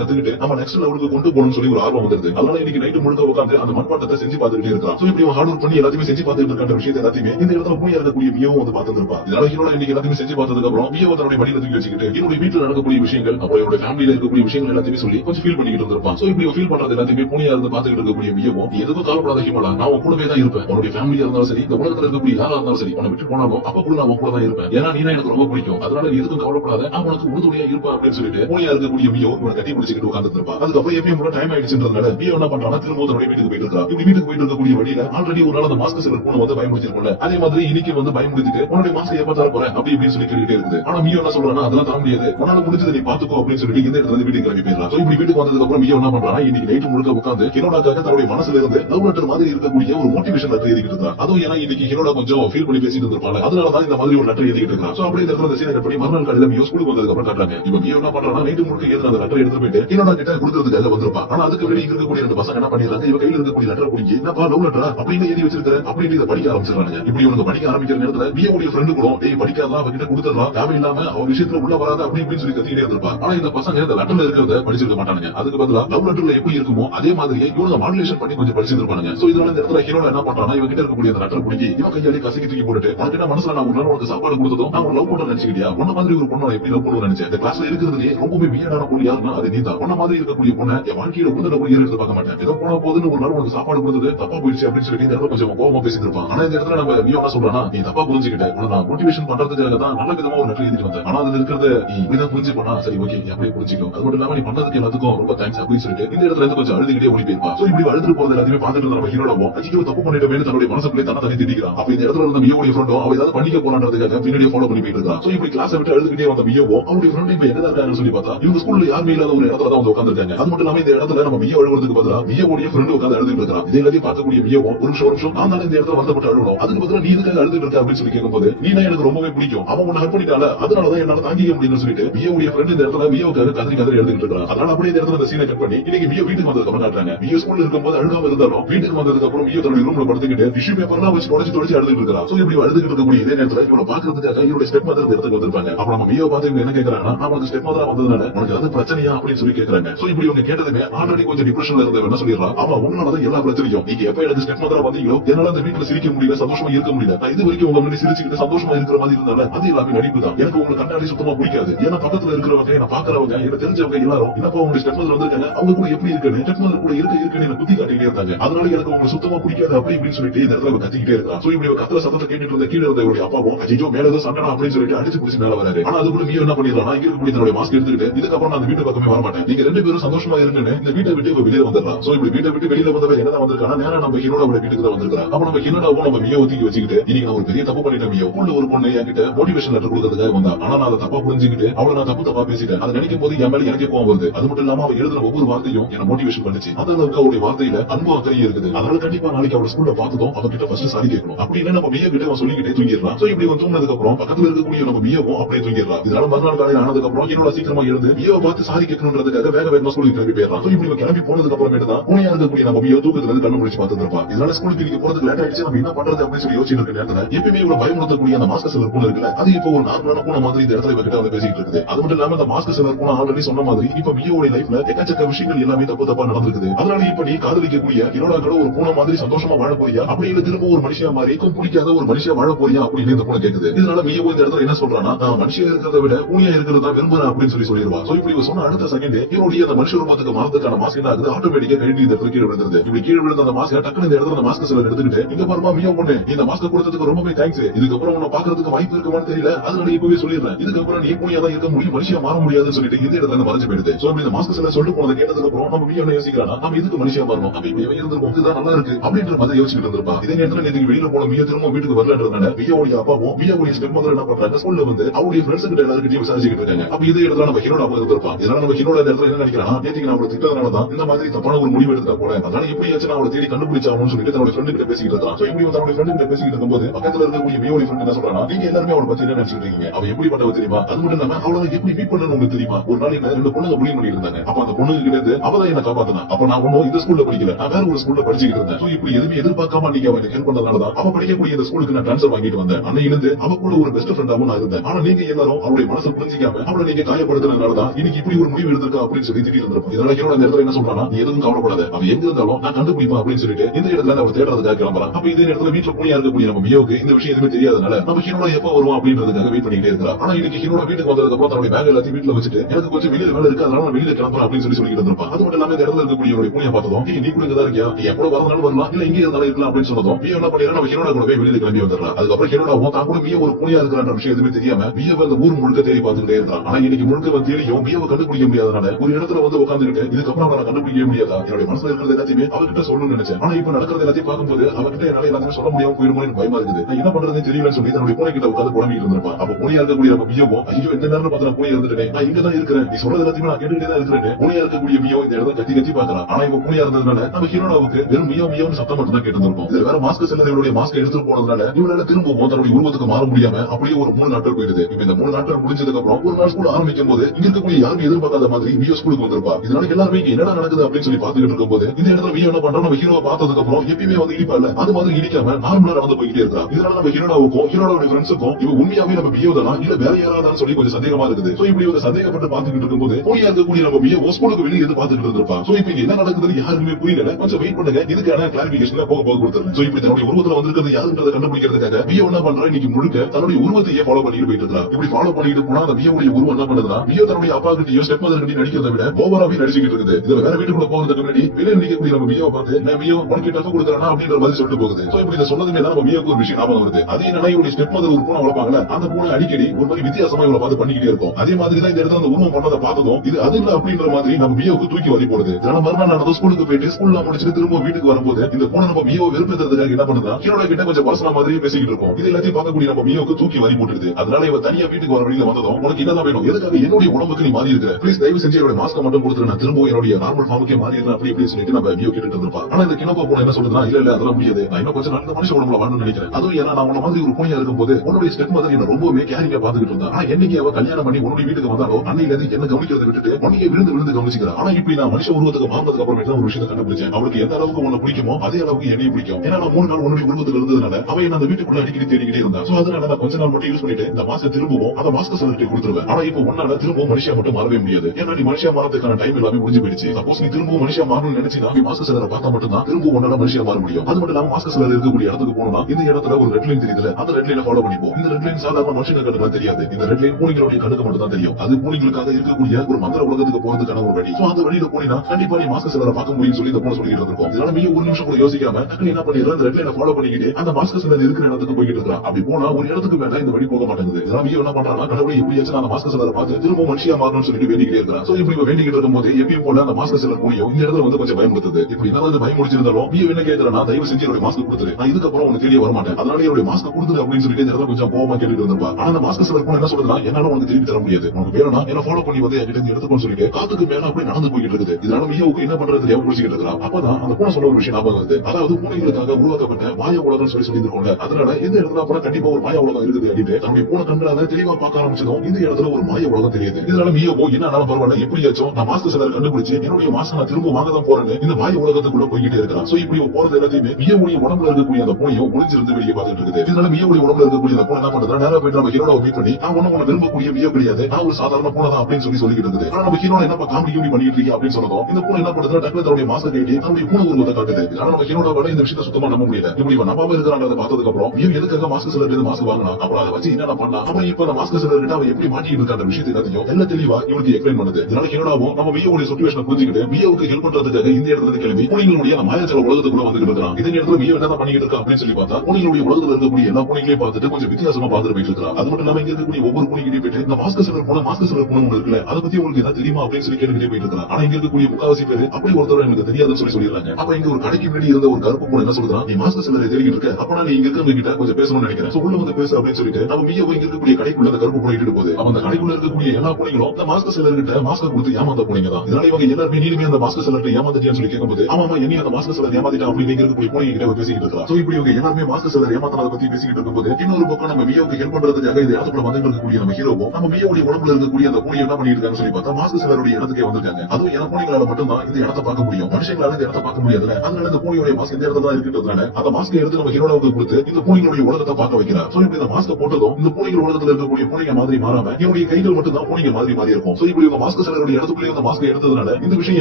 கத்துக்கிட்டு நம்ம நெக்ஸ்ட் லெவலுக்கு கொண்டு போகணும்னு சொல்லி ஒரு ஆர்வம் வந்துருது. அதனால இன்னைக்கு நைட்டு முழுக்க உட்காந்து அந்த மண்பாட்டத்தை செஞ்சு பார்த்துக்கிட்டே இருக்கான் சோ இப்படி ஹார்ட் ஒர்க் பண்ணி எல்லாத்தையுமே செஞ்சு பார்த்துட்டு இருக்க விஷயத்தை எல்லாத்தையுமே இந்த இடத்துல பூமியா இருக்கக்கூடிய மியவும் வந்து பார்த்துருப்பான் இதனால ஹீரோட இன்னைக்கு எல்லாத்தையுமே செஞ்சு பார்த்ததுக்கு அப்புறம் மியோ தன்னுடைய மடியில தூக்கி வச்சுக்கிட்டு என்னுடைய வீட்டுல நடக்கக்கூடிய விஷயங்கள் அப்புறம் என்னோட ஃபேமிலியில இருக்கக்கூடிய விஷயங்கள் எல்லாத்தையுமே சொல்லி கொஞ்சம் ஃபீல் பண்ணிக்கிட்டு இருந்திருப்பான். சோ இப்படி ஃபீல் பண்றது எல்லாத்தையுமே பூனியா இருந்து பார்த்துக்கிட்டு இருக்கக்கூடிய மியவும் நீ எதுக்கும் கவலைப்படாத ஹீரோலா நான் உன் கூடவே தான் இருப்பேன். உன்னுடைய ஃபேமிலியா இருந்தாலும் சரி இந்த உலகத்துல இருக்கக்கூடிய யாரா இருந்தாலும் சரி உன்னை விட்டு போனாலும் அப்ப கூட நான் உன் கூட தான் இருப்பேன். ஏன்னா நீ எனக்கு ரொம்ப பிடிக்கும். அதனால எதுக்கும் கவலைப்படாத. நான் உனக்கு உறுதுணையா இருப்பா அப்படின்னு சொல்லிட்டு பூனியா இருக்கக்கூடிய மியோ இவனை கட்டி பிடிச்சிக்கிட்டு உட்காந்துருப்பா அதுக்கப்புறம் எப்பயும் கூட டைம் ஆயிடுச்சுன்றதுனால மியோ என்ன பண்றான் திரும்ப தன்னுடைய வீட்டுக்கு போயிட்டு இருக்கா இப்படி வீட்டுக்கு போயிட்டு இருக்கக்கூடிய வழியில ஆல்ரெடி ஒரு நாள் அந்த மாஸ்க் சிலர் பூனை வந்து பயமுடிச்சிருக்கோம்ல அதே மாதிரி இன்னைக்கு வந்து பயமுடித்துட்டு உன்னுடைய மாஸ்க் எப்ப தர போறேன்? அப்படி இப்படின்னு சொல்லி கேட்டுட்டே இருக்குது. ஆனா மியோ என்ன சொல்றானா அதெல்லாம் தர முடியாது. உன்னால முடிஞ்சதை நீ பாத்துக்கோ அப்படின்னு சொல்லிட்டு இந்த இடத்துல வீட்டுக்கு கிளம்பி போயிடலாம் இப்படி வீட்டுக்கு வந்ததுக்கு அப்புறம் மியோ என்ன பண்றானா இன்னைக்கு நைட்டு முழுக்க உட்காந்து ஹீரோடாக்காக தன்னுடைய மனசுல இருந்து லவ் லெட்டர் மாதிரி இருக்கக்கூடிய ஒரு மோட்டிவேஷன் லெட்டர் எழுதிக்கிட்டு இருந்தா அதுவும் ஏன்னா இன்னைக்கு ஹீரோட கொஞ்சம் ஃபீல் பண்ணி பேசிட்டு இருந்திருப்பாங்க அதனாலதான் இந்த மாதிரி ஒரு லெட்டர் எழுதிக்கிட்டு இருக்கான் சோ அப்படியே இந்த இடத்துல சீனை கட் பண்ணி மறுநாள் காலையில மியோ ஸ்கூலுக்கு வந்ததுக்கு அப்புறம் காட்டுறாங்க. இப்ப என்ன பண்றானா நைட்டு முழுக்க எழுதுன அந்த லெட்டர் எடுத்து போயிட்டு ஹீரோட கிட்ட கொடுக்கறதுக்காக வந்திருப்பான் ஆனா அதுக்கு வெளியே இருக்கக்கூடிய ரெண்டு பசங்க என்ன பண்ணிடுறாங்க இவ கையில இருக்கக்கூடிய லெட்டர் குடிங்க என்னப்பா லவ் லெட்டரா அப்படின்னு எழுதி வச்சிருக்கிற அப்படின்னு இதை படிக்க ஆரம்பிச்சிடறாங்க இப்படி உனக்கு படிக்க ஆரம்பிக்கிற நேரத்துல மியோடைய ஃப்ரெண்டு கூட டேய் படிக்காதான் அவகிட்ட கொடுத்துடலாம் தேவையில்லாம அவ விஷயத்துல உள்ள வராத அப்படி இப்படின்னு சொல்லி கத்திட்டே இருந்திருப்பா. ஆனா இந்த பசங்க இந்த லெட்டர்ல இருக்கிறத படிச்சிருக்க மாட்டானுங்க. அதுக்கு பதிலா லவ் லெட்டர்ல எப்படி இருக்குமோ அதே மாதிரியே இவங்க மாடுலேஷன் பண்ணி கொஞ்சம் படிச்சிருப்பாங்க சோ இதனால இந்த இடத்துல ஹீரோல என்ன பண்றானா இவங்க கிட்ட இருக்கக்கூடிய அந்த லெட்டர் பிடிக்கி இவன் கையாலே கசக்கி தூக்கி போட்டுட்டு உனக்கு என்ன மனசுல நான் ஒரு உனக்கு சாப்பாடு கொடுத்ததும் நான் லவ் பண்ண நினைச்சுக்கிட்டியா உன்ன மாதிரி ஒரு பொண்ணு எப்படி லவ் பண்ணுவோம் நினைச்சேன் கிளாஸ்ல இருக்கிறதுலே ரொம்பவே வியடான பொண்ணு யாருன்னா அது நீ தான் உன்ன மாதிரி இருக்கக்கூடிய பொண்ணை என் வாழ்க்கையில உள்ள பொண்ணு எடுத்து பார்க்க மாட்டேன். ஏதோ போன போதுன்னு ஒரு நாள் உனக்கு சாப்பாடு கொடுத்தது தப்பா போயிடுச்சு அப்படின்னு சொல்லி இந்த இடத்துல கொஞ்சம் கோபமா பேசிட்டு இருப்பான் ஆனா இந்த இடத்துல நம்ம நீ என்ன சொல்றானா நீ தப்பா புரிஞ்சுக்கிட்ட. உனக்கு நான் மோட்டிவேஷன் பண்றதுக்காக தான் நல்ல விதமா ஒரு லெட்டர் எழுதிட்டு வந்தேன். ஆனா அதுல இருக்கிறத நீ இப்படிதான் புரிஞ்சு போனா சரி ஓகே நீ அப்படியே புரிஞ்சுக்கோ. அது மட்டும் இல்லாம நீ பண்ணதுக்கு எல்லாத்துக்கும் ரொம்ப தேங்க்ஸ் அப்படின்னு சொல்லிட்டு இந்த இடத்துல இருந்து கொஞ்சம் அழுதுகிட்டே ஓடி போயிருப்பா. சோ இப்படி அழுது போறது எல்லாத்தையுமே பார்த்துட்டு இருந்த நம்ம ஹீரோட ஐயோ தப்பு பண்ணிட்டோமே தன்னுடைய மனசுக்குள்ளே தன்னை தனி திட்டிக்கிறான் அப்ப இந்த இடத்துல இருந்த மியோடைய ஃப்ரெண்டோ அவ ஏதாவது பண்ணிக்க போறான்றதுக்காக பின்னாடியே ஃபாலோ பண்ணி போயிட்டு இருக்கான் சோ இப்படி கிளாஸ் விட்டு அழுதுகிட்டே வந்த மியோவோ அவருடைய ஃப்ரெண்ட் இப்ப என்ன இருக்காங்கன்னு சொல்லி பார்த்தா இவங்க ஸ்கூல்ல யாருமே இல்லாத ஒரு இடத்துல தான் வந்து உட்காந்துருக்காங்க அது மட்டும் இல்லாம இந்த இடத்துல நம்ம மியோ அழுகுறதுக்கு பதிலா மியோடைய ஃப்ரெண்டு உட்காந்து அழுதுட்டு இருக்கான் இதே எல்லாத்தையும் பார்க்கக்கூடிய மியோவும் ஒரு நிமிஷம் ஒரு நிமிஷம் நான் தானே இந்த இடத்துல வருத்தப்பட்டு அழுகணும் அதுக்கு பதிலாக நீ இதுக்காக அழுதுட்டு இருக்க அப்படின்னு சொல்லி கேட்கும்போது நீ எனக்கு ரொம்பவே பிடிக்கும். அவன் உன்னை ஹெல்ப் பண்ணிட்டால அதனாலதான் என்னால தாங்கிக்க முடியும்னு சொல்லிட்டு மியோடைய ஃப்ரெண்ட் இந்த இடத்துல மியோக்காக கதறி கதறி எழுதிட்டு இருக்கான் அதனால அப்படியே இந்த இடத்துல இந்த சீனை கட் பண்ணி இன்னைக்கு மியோ வீட்டுக்கு வந்ததுக்கு அப்புறம் காட்டுறாங்க மியோ ஸ்கூல்ல இருக்கும்போது அழுகாம இருந்தாலும் வீட்டுக்கு வந்ததுக்கு அப்புறம் மியோ தன்னுடைய ரூம்ல படுத்துக்கிட்டு டிஷ்யூ பேப்பர்லாம் வச்சு தொடச்சு தொடச்சு அழுதுட்டு இருக்கான் சோ இப்படி அழுதுகிட்டு இருக்கக்கூடிய இதே நேரத்துல இவனை பாக்குறதுக்காக இவருடைய ஸ்டெப் மதர் இந்த இடத்துக்கு வந்திருப்பாங்க. அப்ப நம்ம மியோ பார்த்து என்ன கேட்கறாங்கன்னா நான் ஸ்டெப் மதரா வந்ததுனால உனக்கு ஏதாவது பிரச்சனையா அப்படின்னு சொல்லி கேக்குறாங்க. சோ இப்படி இவங்க கேட்டதுமே ஆல்ரெடி கொஞ்சம் டிப்ரெஷன்ல இருந்தவன் என்ன சொல்லிடுறான் ஆமா உங்களாலதான் எல்லா பிரச்சனையும். நீங்க எப்ப எனக்கு ஸ்டெப் மதரா வந்தீங்களோ என்னால அந்த வீட்டுல சிரிக்க முடியல சந்தோஷமா இருக்க முடியல. நான் இது வரைக்கும் உங்க முன்னாடி சிரிச்சுக்கிட்டு சந்தோஷமா இருக்கிற மாதிரி இருந்தால அது எல்லாமே நடிப்பு தான். எனக்கு உங்களை கண்டாலே சுத்தமா பிடிக்காது. ஏன்னா பக்கத்துல இருக்கிறவங்க என்ன பாக்குறவங்க என்ன தெரிஞ்சவங்க எல்லாரும் என்னப்பா உங்க ஸ்டெப் மதர் வந்திருக்காங்க? அவங்க கூட எப்படி இருக்கு ஸ்டெப் மதர் கூட இருக்க இருக்குன்னு குத்தி காட்டிக்கிட்டே இருந்தாங்க அதனால எனக்கு உங்களை சுத்தமா பிடிக்காது அப்படி இப்படின்னு சொல்லிட்டு இந்த இடத்துல கத்திக்கிட்டே இருக்கான். சோ இப்படி ஒரு கத்துல சத்தத்தை கேட்டுட்டு இருந்த கீழே இருந்த இவருடைய அப்பாவும் அஜிஜோ மேல ஏதோ சண்டனா அப்படின்னு சொல்லிட்டு அடிச்சு பிடிச்சி மேல வராரு. ஆனா அதுக்குள்ள நீ என்ன பண்ணிடலாம்? இங்க இருக்கக்கூடிய தன்னுடைய மாஸ்க் எடுத்துக்கிட்டு இதுக்கப்புறம் நான் அந்த வீட்டு பக்கமே வர மாட்டேன் நீங்க ரெண்டு பேரும் சந்தோஷமா இருக்குன்னு இந்த வீட்டை விட்டு இவ வெளியே வந்துடலாம் சோ இப்படி வீட்டை விட்டு வெளியில வந்தவன் என்னதான் வந்திருக்கானா? நேரம் நம்ம ஹீரோட வீட்டுக்கு தான் வந்திருக்கான் அப்ப நம்ம ஹீரோடாவும் நம்ம மியோ ஒதுக்கி வச்சுக்கிட்டு இன்னைக்கு நான் ஒரு பெரிய தப்பு பண்ணிட்டேன் மியோ. உள்ள ஒரு பொண்ணு என்கிட்ட மோட்டிவேஷன் லெட்டர் கொடுக்கறதுக்காக வந்தா. ஆனா நான் அதை தப்பா புரிஞ்சுக்கிட்டு அவளை நான் தப்பு தப்பா பேசிட்டேன். அதை நினைக்கும் போது என் மேல எனக்கே கோவம் வருது. அது மட்டும் இல்லாம அவ எழுதுன ஒவ்வொரு வார்த்தையும் என்ன மோட்டிவேஷன் பண்ணுச்சு. அந்த அளவுக்கு அவருடைய வார்த்தையில அன்பு அக்கறை இருக்குது. அதனால கண்டிப்பா நாளைக்கு அவளை ஸ்கூல்ல பார்த்ததும் அவகிட்ட ஃபர்ஸ்ட் சாரி கேட்கணும். அப்படின்னு நம்ம மிய கிட்ட அவன் சொல்லிக்கிட்டே தூங்கிடலாம் சோ இப்படி வந்து தூங்கினதுக்கு அப்புறம் பக்கத்துல இருக்கக்கூடிய நம்ம மியவும் அப்படியே தூங்கிடலாம் இதனால மறுநாள் காலையில் ஆனது ஆனதுக்கு அப்புறம் என்னோட சீக்கிரமா இருந்து மியவை பார்த்து சாரி கேட்கணுன்றதுக்காக வேக வேகமா ஸ்கூலுக்கு கிளம்பி போயிடலாம் சோ இப்படி கிளம்பி போனதுக்கு அப்புறமேட்டு தான் பூனையா இருக்கக்கூடிய நம்ம மியோ தூக்கத்துல இருந்து கண்ணு முடிச்சு பார்த்துருப்பா இதனால ஸ்கூலுக்கு இன்னைக்கு போறதுக்கு லேட் ஆயிடுச்சு நம்ம என்ன பண்றது அப்படின்னு சொல்லி யோசிச்சுட்டு இருக்க நேரத்துல எப்பயுமே இவ்வளவு பயமுறுத்தக்கூடிய அந்த மாஸ்க் சிலர் பூனை இருக்குல்ல அது இப்போ ஒரு நார்மலான பூனை மாதிரி இந்த இடத்துல இவகிட்ட வந்து பேசிட்டு இருக்குது. அது மட்டும் இல்லாம அந்த மாஸ்க் சிலர் பூனை ஆல்ரெடி சொன்ன மாதிரி இப்ப மியோட லைஃப்ல எக்கச்சக்க விஷயங்கள் எல்லாமே தப்பு தப்பா நடந்திருக்குது. அதனால இப்ப நீ காதலிக்கக்கூடிய என்னோட கூட ஒரு பூனை மாதிரி சந்தோஷமா வாழ போறியா? அப்படி இல்ல திரும்ப ஒரு மனுஷியா மாதிரி இருக்கும் பிடிக்காத ஒரு மனுஷியா வாழ போறியா? அப்படின்னு இந்த பூனை கேக்குது. இதனால மியோ இந்த இடத்துல என்ன சொல்றானா நான் மனுஷியா இருக்கிறத விட பூனியா இருக்கிறது தான் விரும்புறேன் அப்படின்னு சொல்லி சொல்லிடுவா சோ இப்படி சொன்ன அடுத்த செகண்ட் இவருடைய அந்த மனுஷ ரூபத்துக்கு மாறதுக்கான மாஸ்க் என்ன ஆகுது? ஆட்டோமேட்டிக்கா கழட்டி இந்த கீழே விழுந்துருது. இப்படி கீழே விழுந்த அந்த மாஸ்க் டக்குனு இந்த இடத்துல அந்த மாஸ்க் சிலர் எடுத்துக்கிட்டு இங்க பாருமா மியோ பொண்ணு இந்த மாஸ்க் கொடுத்ததுக்கு ரொம்பவே தேங்க்ஸ் இதுக்கப்புறம் உன்னை பாக்குறதுக்கு வாய்ப்பு இருக்குமான்னு தெரியல. அதனால இப்பவே சொல்லிடுறேன். இதுக்கப்புறம் நீ பூனியா தான் இருக்க முடியும். மனுஷியா மாற முடியாதுன்னு சொல்லிட்டு இந்த இடத்துல மறைஞ்சு போயிடுது. சோ இந்த மாஸ்க் சில சொல்லிட்டு போனதை கேட்டதுக்கு அப்புறம் நம்ம மியோ என்ன யோசிக்கிறானா? நம்ம இதுக்கு மனுஷியா மாறணும்? அப்ப இப்ப இவன் இருந்திருக்கும். இதுதான் நல்லா இருக்கு. அப்படின்ற மாதிரி யோசிச்சுட்டு இருந்திருப்பா. இதே நேரத்துல நீங்க வெளியில போன மியோ திரும்ப வீட்டுக்கு வரலன்றதுனால மியோடைய அப்பாவும் மியோடைய ஸ்டெப் மதர் என்ன பண்றாங்க? ஸ்கூல்ல வந்து அவருடைய ஃப்ரெண்ட்ஸ் கிட்ட எல்லாருக்கிட்டையும் விசாரிச்சுக்கிட்டு இருக்காங்க. அப்ப இதே இடத்துல நம்ம ஹீரோட அப்பா இருந்திருப்பான் இதனால நம்ம ஹீரோட இடத்துல என்ன நினைக்கிறான் நேற்றுக்கு நான் அவளை திட்டதுனால தான் இந்த மாதிரி தப்பான ஒரு முடிவு எடுத்தா போல. அதனால எப்படியாச்சும் நான் அவளை தேடி கண்டுபிடிச்சாங்கன்னு சொல்லிட்டு தன்னோட ஃப்ரெண்டு கிட்ட பேசிக்கிட்டு இருக்கான் சோ இப்படி தன்னோட ஃப்ரெண்டு கிட்ட பேசிக்கிட்டு இருக்கும்போது பக்கத்துல இருக்கக்கூடிய மியோடைய ஃப்ரெண்ட் என்ன சொல்றானா நீங்க எல்லாருமே அவளை பத்தி என்ன நினைச்சிட்டு இருக்கீங்க? அவ எப்படிப்பட்டவ தெரியுமா? அது மட்டும் இல்லாம அவளை எப்படி மீட் பண்ணணும் உங்களுக்கு தெரியுமா? ஒரு நாள் என்ன ரெண்டு பொண்ணுங்க புள்ளி பண்ணி இருந்தாங்க அப்ப அந்த பொண்ணுங்க கிட்ட அவதான் அவ தான் என்ன காப்பாத்தினா. அப்ப நான் ஒன்னும் இந்த ஸ்கூல்ல படிக்கல. நான் வேற ஒரு ஸ்கூல்ல படிச்சுக்கிட்டு இருந்தேன். சோ இப்படி எதுவுமே எதிர்பார்க்காம நீங்க அவனுக்கு ஹெல்ப் பண்ணதுனால தான் அவ படிக்கக்கூடிய இந்த ஸ்கூலுக்கு நான் ட்ரான்ஸ்ஃபர் வாங்கிட்டு வந்தேன். அன்னையிலிருந்து அவ கூட ஒரு பெஸ்ட் ஃப்ரெண்டாவும் நான் இருந்தேன். ஆனா நீங்க எல்லாரும் அவருடைய மனசை புரிஞ்சிக்காம அவளை நீங்க காயப்படுத்துறதுனால தான் இன்னைக்கு இப்படி ஒரு முடிவு எடுத்திருக்கா அப்படின்னு சொல்லி திட்டி இருந்திருப்போம் இதனால ஹீரோ அந்த இடத்துல என்ன சொல்றானா எதுவும் கவலைப்படாத. அவன் எங்க இருந்தாலும் நான் கண்டுபிடிப்பா அப்படின்னு சொல்லிட்டு இந்த இடத்துல அவர் தேடுறதுக்காக கிளம்புறான் அப்ப இதே இடத்துல வீட்டுல போனியா இருக்கக்கூடிய நம்ம மியோக்கு இந்த விஷயம் எதுவுமே தெரியாதனால நம்ம ஹீரோட எப்ப வருவோம் அப்படின்றதுக்காக வெயிட் பண்ணிட்டே இருக்கா ஆனா இன்னைக்கு ஹீரோட வீட்டுக்கு வந்ததுக்கு அப்புறம் தன்னுடைய பேக் எல்லாத்தையும் வீட்டுல வச்சுட்டு எனக்கு கொஞ்சம் வெளியில வேலை இருக்கு அதனால நான் வெளியில கிளம்புறேன் அப்படின்னு சொல்லி சொல்லிட்டு இருந்திருப்பான். அது மட்டும் இல்லாம இந்த இடத்துல இருக்கக்கூடிய ஒரு பூனையை பார்த்ததும் நீ கூட இங்க தான் இருக்கியா எப்போ வரனாலும் வரலாம். இல்ல இங்கே இருந்தாலும் இருக்கலாம் அப்படின்னு சொன்னதும் மியோ என்ன பண்ணிடுறா? நம்ம ஹீரோட கூட போய் வெளியில கிளம்பி வந்துடுறா. அதுக்கப்புறம் ஹீரோடாவும் தான் கூட மியோ ஒரு பூனையா இருக்கிறான்ற விஷயம் எதுவுமே தெரியாம மியோ அந்த ஊர் முழுக்க தேடி பார்த்துக்கிட்டே இருந்தா ஆனா இன்னைக்கு முழுக்க தேடியும் மியோவை கண்டுபிடிக்க முடியாதனால ஒரு இடத்துல வந்து உட்காந்துக்கிட்டு இதுக்கப்புறம் அவனை கண்டுபிடிக்க முடியாதா? என்னுடைய மனசுல இருக்கிறது எல்லாத்தையுமே அவர்கிட்ட சொல்லணும்னு நினைச்சேன். ஆனா இப்ப நடக்கிறது எல்லாத்தையும் பார்க்கும்போது அவர்கிட்ட என்னால எல்லாத்தையும் சொல்ல முடியாம போயிருமோ எனக்கு பயமா இருக்குது. நான் என்ன பண்றதுன்னு தெரியலன்னு சொல்லி தன்னுடைய பூனை கிட்ட உட்காந்து புலம்பிட்டு இருந்திருப்பான். அப்ப பூனையா இருக்கக்கூடிய நம்ம மியோவும் ஐயோ இந்த நேரம் பார்த்து நான் பூனை இருந்துட்டேன். நான் இங்க தான் இருக்கிறேன். நீ சொல்றது எல்லாத்தையுமே நான் கேட்டுக்கிட்டே தான் இருக்கிறேன். பூனையா இருக்கக்கூடிய மியோ இந்த இடத்த கத்தி கத்தி பாக்கலாம் ஆனா இவன் பூனையா இருந்ததுனால நம்ம ஹீரோனாவுக்கு வெறும் மியோ மியோன்னு சத்தம் மட்டும் தான் கேட்டு இதுல வேற மாஸ்க் செல்லர் இவருடைய மாஸ்க் எடுத்துட்டு போனதுனால இவனால திரும்பவும் தன்னுடைய உருவத்துக்கு மாற முடியாம அப்படியே ஒரு மூணு நாட்கள் போயிருது இப்ப இந்த மூணு நாட்கள் முடிஞ்சதுக்கு அப்புறம் ஒரு நாள் ஸ்கூல் ஆரம்பிக்கும் போது இங்க இருக்கக்கூடிய யாருமே எதிர்பார்க்காத மாதிரி மியோ ஸ்கூலுக்கு வந்திருப்பா. இதனால எல்லாருமே என்னடா நடக்குது அப்படின்னு சொல்லி பாத்துக்கிட்டு இருக்கும் போது இந்த இடத்துல மியோ என்ன பண்றோம்? நம்ம ஹீரோவை பார்த்ததுக்கு அப்புறம் எப்பயுமே வந்து இடிப்பா இல்ல? அது மாதிரி இடிக்காம நார்மலா நடந்து போயிட்டே இருக்கா. இதனால நம்ம ஹீரோனாவுக்கும் ஹீரோட ஃப்ரெண்ட்ஸுக்கும் இவ உண்மையாவே நம்ம மியோ தானா இல்ல வேற யாராவது சொல்லி கொஞ்சம் சந்தேகமா இருக்குது. சோ இப்படி ஒரு சந்தேகப்பட்டு பாத்துக்கிட்டு இருக்கும் போது போய் இருக்கக்கூடிய நம்ம மியோ ஸ்கூலுக்கு வெளியே இருந்து பாத்துக்கிட்டு இருந்திருப்பா. சோ இப்ப என்ன நடக்குதுன்னு யாருமே புரியல. கொஞ்சம் வெயிட் பண்ணுங்க. இதுக்கான கிளாரிபிகேஷன் போக போக கொடுத்துருங்க சோ இப்படி தன்னுடைய உருவத்துல வந்திருக்கிறது யாருன்றதை கண்டுபிடிக்கிறதுக்காக மியோ என்ன பண்றா? இன்னைக்கு முழுக்க தன்னுடைய உருவத்தையே ஃபாலோ பண்ணிட்டு போயிட்டு இருக்கா. இப்படி ஃபாலோ பண்ணிட்டு போனா அந்த மியோடைய உருவம் என்ன பண்ணுதுன்னா மியோ தன்னுடைய அப்பா கிட்டயோ ஸ்டெப் மதர் கிட்டயும் நடிக்கிறத விட ஓவராவே நடிச்சுக்கிட்டு இருக்குது. இதுல வேற வீட்டுக்குள்ள போனதுக்கு முன்னாடி வெளியே நடிக்கக்கூடிய நம்ம மியோவை பார்த்து நான் மியோ உனக்கு டஃப் கொடுக்குறானா? அப்படின்ற மாதிரி சொல்லிட்டு போகுது. சோ இப்படி இதை சொன்னதுமே தான் நம்ம மியோக்கு ஒரு விஷயம் ஞாபகம் வருது. அது என்னன்னா இவருடைய ஸ்டெப் மதர் ஒரு பூனை வளர்ப்பாங்கல்ல அந்த பூனை அடிக்கடி ஒரு மாதிரி வித்தியாசமா இவளை பார்த்து பண்ணிக்கிட்டே இருக்கும். அதே மாதிரி தான் இந்த இடத்துல அந்த உருவம் பண்ணதை பார்த்ததும் இது அது இல்ல அப்படின்ற மாதிரி நம்ம மியோவுக்கு தூக்கி வரி போடுது. இதனால மறுநாள் நடந்த ஸ்கூலுக்கு போயிட்டு ஸ்கூல்ல முடிச்சுட்டு திரும்ப வீட்டுக்கு வரும்போது இந்த பூனை நம்ம மியோ வெறுப்பேறதுக்காக என்ன பண்ணுதா ஹீரோட கிட்ட கொஞ்சம் பர்சனல் மாதிரியே பேசிக்கிட்டு இருக்கும். இது எல்லாத்தையும் பார்க்கக்கூடிய நம்ம மியோவுக்கு தூக்கி வரி போட்டுருது அதனால இவ தனியா வீட்டுக்கு வர வழியில வந்ததும் உனக்கு என்ன என்னதான் வேணும் எதுக்காக என்னுடைய உடம்புக்கு நீ மாறி இருக்க? ப்ளீஸ் தயவு செஞ்சு என்னோட மாஸ்க் மட்டும் கொடுத்துரு. நான் திரும்ப என்னுடைய நார்மல் ஃபார்முக்கே மாறி இருக்கேன். அப்படி இப்படி சொல்லிட்டு நம்ம வியோ கேட்டுட்டு இருந்திருப்பா. ஆனா இந்த கிணப்பா போன என்ன சொல்லுதுன்னா இல்ல இல்ல அதெல்லாம் முடியாது. நான் இன்னும் கொஞ்சம் நல்ல மனுஷ உடம்புல வாழணும்னு நினைக்கிறேன். அதுவும் ஏன்னா நான் உன மாதிரி ஒரு பூனையா இருக்கும்போது உன்னுடைய ஸ்டெப் மதர் என்ன ரொம்பவே கேரிங்கா பாத்துக்கிட்டு இருந்தா. ஆனா என்னைக்கு அவ கல்யாணம் பண்ணி உன்னுடைய வீட்டுக்கு வந்தாலும் அன்னையில இருந்து என்ன கவனிக்கிறத விட்டுட்டு உன்னையே விழுந்து விழுந்து கவனிச்சுக்கிறா. ஆனா இப்படி நான் மனுஷ உருவத்துக்கு மாறினதுக்கு அப்புறமே தான் ஒரு விஷயத்தை கண்டுபிடிச்சேன். அவளுக்கு எந்த அளவுக்கு உன்னை பிடிக்குமோ அதே அளவுக்கு என்னையும் பிடிக்கும். ஏன்னா நான் மூணு நாள் உன்னுடைய உருவத்துல இருந்ததுனால அவ என்ன அந்த வீட்டுக்குள்ள அடிக்கடி தேடிக்கிட்டே இருந்தா. சோ அதனால நான் கொஞ்ச நாள் மட்டும் யூஸ் பண்ணிட்டு இந்த மாஸ்க் திரும்பவும். அந்த மாஸ்க் சொல்லிட்டு கொடுத்துருவேன். ஆனா இப்போ உன்னால திரும்பவும் மனுஷியா மட்டும் மாறவே முடியாது. ஏன்னா நீ மனுஷியா மாறதுக்கான டைம் எல்லாமே முடிஞ்சு போயிடுச்சு. சப்போஸ் நீ திரும்பவும் மனுஷியா மாறணும்னு நினைச்சினா நீ மாஸ்க சிலரை பார்த்தா மட்டும் தான் திரும்பவும் உன்னால மனுஷியா மாற முடியும். அது மட்டும் இல்லாம மாஸ்க சிலர் இருக்கக்கூடிய இடத்துக்கு போனா இந்த இடத்துல ஒரு ரெட் லைன் தெரியுதுல அந்த ரெட் லைனை ஃபாலோ பண்ணிப்போம். இந்த ரெட் லைன் சாதாரண மனுஷங்க கண்ணுக்கு தெரியாது. இந்த ரெட் லைன் பூனிகளுடைய கண்ணுக்கு மட்டும் தான் தெரியும். அது பூனிகளுக்காக இருக்கக்கூடிய ஒரு மந்திர உலகத்துக்கு போறதுக்கான ஒரு வழி. அந்த வழியில போனீங்கன்னா கண்டிப்பா நீ மாஸ்க சிலரை பார்க்க முடியும் சொல்லி இந்த போன சொல்லிட்டு இருக்கோம் இதனால நீ ஒரு நிமிஷம் கூட யோசிக்காம நீ என்ன பண்ணிடுற? அந்த ரெட் லைனை ஃபாலோ பண்ணிக்கிட்டு அந்த மாஸ்க சிலர் இருக்கிற இடத்துக்கு போயிட்டு இருக்கா அப்படி போனா ஒரு இடத்துக்கு மேல இந்த வழி போக மாட்டேங்குது. இதனால நீ என்ன பண்றானா கடவுளை எப்படியாச்சும் நான் அந்த மாஸ்க் சிலரை பார்த்து திரும்ப மனுஷியா மாறணும்னு சொல்லிட்டு வேண்டிக்கிட்டே இருக்கிறான் சோ இப்ப இவன் இருக்கும் இருக்கும்போது எப்பயும் போல அந்த மாஸ்க் சிலர் போயும் இந்த இடத்துல வந்து கொஞ்சம் பயமுடுத்துது இப்ப என்னதான் பயம் முடிச்சிருந்தாலும் நீ என்ன கேட்கறா தயவு செஞ்சு என்னுடைய மாஸ்க் கொடுத்துரு. நான் இதுக்கப்புறம் உனக்கு தெரிய வர மாட்டேன் அதனால என்னுடைய மாஸ்க் கொடுத்துரு அப்படின்னு சொல்லிட்டு இந்த இடத்துல கொஞ்சம் கோவமா கேட்டுட்டு இருந்திருப்பா ஆனா அந்த மாஸ்க் சிலர் என்ன சொல்றதுனா என்னால உனக்கு திருப்பி தர முடியாது. உனக்கு வேணும்னா என்ன ஃபாலோ பண்ணி வந்து என்கிட்ட இருந்து எடுத்துக்கோன்னு சொல்லிட்டு காத்துக்கு மேல அப்படி நடந்து போயிட்டு இருக்குது. இதனால மியாவுக்கு என்ன பண்றது தெரியாம பிடிச்சிக்கிட்டு இருக்கிறான் அப்பதான் அந்த பூனை சொல்ல ஒரு விஷயம் ஞாபகம் வருது. அதாவது பூனைகளுக்காக உருவாக்கப்பட்ட மாய உலகம் சொல்லி சொல்லியிருக்கோம்ல அதனால இந்த இடத்துல அப்புறம் கண்டிப்பா ஒரு மாய உலகம் இருக்குது அப்படின்னு தன்னுடைய பூனை கண்களால தெளிவா பார்க்க ஆரம்பிச்சதும் இந்த இடத்துல ஒரு மாய உலகம் தெரியுது. இதனால மியாவோ என்ன ஆனாலும் பரவாயில்ல. எப்படியாச்சும் நான் மாஸ்க் சிலர் கண்டுபிடிச்சு என்னுடைய மாஸ்க் நான் திரும்ப வாங்க தான் போறேன்னு இந்த மாய உலகத்துக்குள்ள போய்கிட்டே இருக்கிறான் சோ இப்படி போறது எல்லாத்தையுமே மியாவுடைய உடம்புல இருக்கக்கூடிய அந்த பூனையோ ஒளிஞ்சிருந்து வெளியே பார்த்துட்டு இருக்குது. இதனால மியாவுடைய உடம்புல இருக்கக்கூடிய அந்த பூனை என்ன பண்றது நேரம் போயிட்டு நம்ம ஹீரோட மீட் பண்ணி நான் ஒண்ணு உன்னை விரும்பக்கூடிய மியா கிடையாது. நான் ஒரு சாதாரண பூனை தான் அப்படின்னு சொல்லி சொல்லிட்டு இருக்குது ஆனா நம்ம ஹீரோ என்ன காமெடி கியூடி பண்ணிட்டு இருக்கீங்க அப்படின்னு சொன்னதும் இந்த பூனை என்ன பண்றது டக்குனு தன்னுடைய மாஸ்க் கேட்டி தன்னுடைய பூனை உருவத்தை காட்டுது. ஆனா நம்ம ஹீரோட வேலை இந்த விஷயத்தை சுத்தமா நம்ப முடியல. இப்படி இவன் நம்பாம இருக்கிறான்றத பார்த்ததுக்கு அப்புறம் மியா எதுக்காக மாஸ்க் சிலர் இருந்து மாஸ்க் வாங்கினா? அப்புறம் அதை வச்சு என்ன பண்ணா அப்புறம் இப்ப அந்த மாஸ்க் சிலர் கிட்ட அவன் எப்படி மாட்டிட்டு இருக்க அந்த விஷயத்தை எல்லாத்தையும் நல்ல தெளிவா இவனுக்கு எக்ஸ்பிளைன் பண்ணுது. இதனால ஹீரோடாவும் நம்ம மியோடைய சுச்சுவேஷன் புரிஞ்சுக்கிட்டு மியோவுக்கு ஹெல்ப் பண்றதுக்காக இந்த இடத்துல கிளம்பி பூனைகளுடைய அந்த மாயாச்சல உலகத்துக்குள்ள வந்துட்டு இருக்கான் இதே நேரத்துல மியோ என்ன பண்ணிட்டு இருக்கா அப்படின்னு சொல்லி பார்த்தா புனிகளுடைய உலகத்துல இருக்கக்கூடிய எல்லா புனிகளையும் பார்த்துட்டு கொஞ்சம் வித்தியாசமா பார்த்துட்டு போயிட்டு இருக்கான் அது மட்டும் இல்லாம இங்க இருக்கக்கூடிய ஒவ்வொரு புனிகிட்டே போயிட்டு இந்த மாஸ்க் சிலர் போன மாஸ்க் சிலர் போன ஒண்ணு இருக்குல்ல அதை பத்தி உங்களுக்கு என்ன தெரியுமா அப்படின்னு சொல்லி கேட்டுக்கிட்டே போயிட்டு இருக்கான் ஆனா இங்க இருக்கக்கூடிய முக்காவாசி பேர் அப்படி ஒருத்தர் எனக்கு தெரியாதுன்னு சொல்லி சொல்லிடுறாங்க. அப்ப இங்க ஒரு கடைக்கு முன்னாடி இருந்த ஒரு கருப்பு பூனை என்ன சொல்றான் நீ மாஸ்க் சிலரை தேடிக்கிட்டு இருக்க அப்ப நீ இங்க இருக்கவங்க கிட்ட கொஞ்சம் பேசணும்னு நினைக்கிறேன். சோ உள்ள வந்து பேசு அப்படின்னு சொல்லிட்டு நம்ம மியா இங்க இருக்கக்கூடிய கடைக்குள்ள அந்த கருப்பு பூனை இட்டு போகுது. அவன் அந்த கடைக்குள்ள இருக்கக்கூடிய எல்லா பூனைகளும் இந்த மாஸ்க செல்லர் கிட்ட மாஸ்க கொடுத்து ஏமாந்த பூனைங்க தான். இதனால இவங்க எல்லாருமே நீருமே அந்த மாஸ்க செல்லர் ஏமாந்துட்டியான்னு சொல்லி கேட்கும்போது ஆமா ஆமா என்ன அந்த மாஸ்க செல்லர் ஏமாத்திட்டான் அப்படின்னு இங்க இருக்கக்கூடிய பூனை கிட்ட பேசிக்கிட்டு இருக்கா சோ இப்படி இவங்க எல்லாருமே மாஸ்க செல்லர் ஏமாத்தினதை பத்தி பேசிக்கிட்டு இருக்கும்போது இன்னொரு பக்கம் நம்ம மியோக்கு ஹெல்ப் பண்றதுக்காக இது இடத்துக்குள்ள வந்து இருக்கக்கூடிய நம்ம ஹீரோவும் நம்ம மியோடைய உடம்புல இருக்கக்கூடிய அந்த பூனை என்ன பண்ணிட்டு சொல்லி பார்த்தா மாஸ்க செல்லருடைய இடத்துக்கே வந்திருக்காங்க அதுவும் என பூனைகளால மட்டும்தான் இந்த இடத்தை பார்க்க முடியும். மனுஷங்களால இந்த இடத்தை பார்க்க முடியாதுல அதனால இந்த பூனையுடைய மாஸ்க் இந்த இடத்துல தான் இருக்கிறதுனால அந்த மாஸ்க் எடுத்து நம்ம ஹீரோவுக்கு கொடுத்து இந்த பூனைகளுடைய உலகத்தை பார்க்க வைக்கிறார். சோ இப்படி இந்த மாஸ்க போட்டதும் இந்த பூனைகள் உலகத்துல இருக்கக்கூடிய பூனைங்க மாதிரி மாறாம இவனுடைய இவங்களுடைய கைகள் மட்டும் தான் பூனைங்க மாதிரி மாறி இருக்கும். சோ இப்படி இவங்க மாஸ்க் சிலருடைய இடத்துக்குள்ளே அந்த மாஸ்க் எடுத்ததுனால இந்த விஷயம்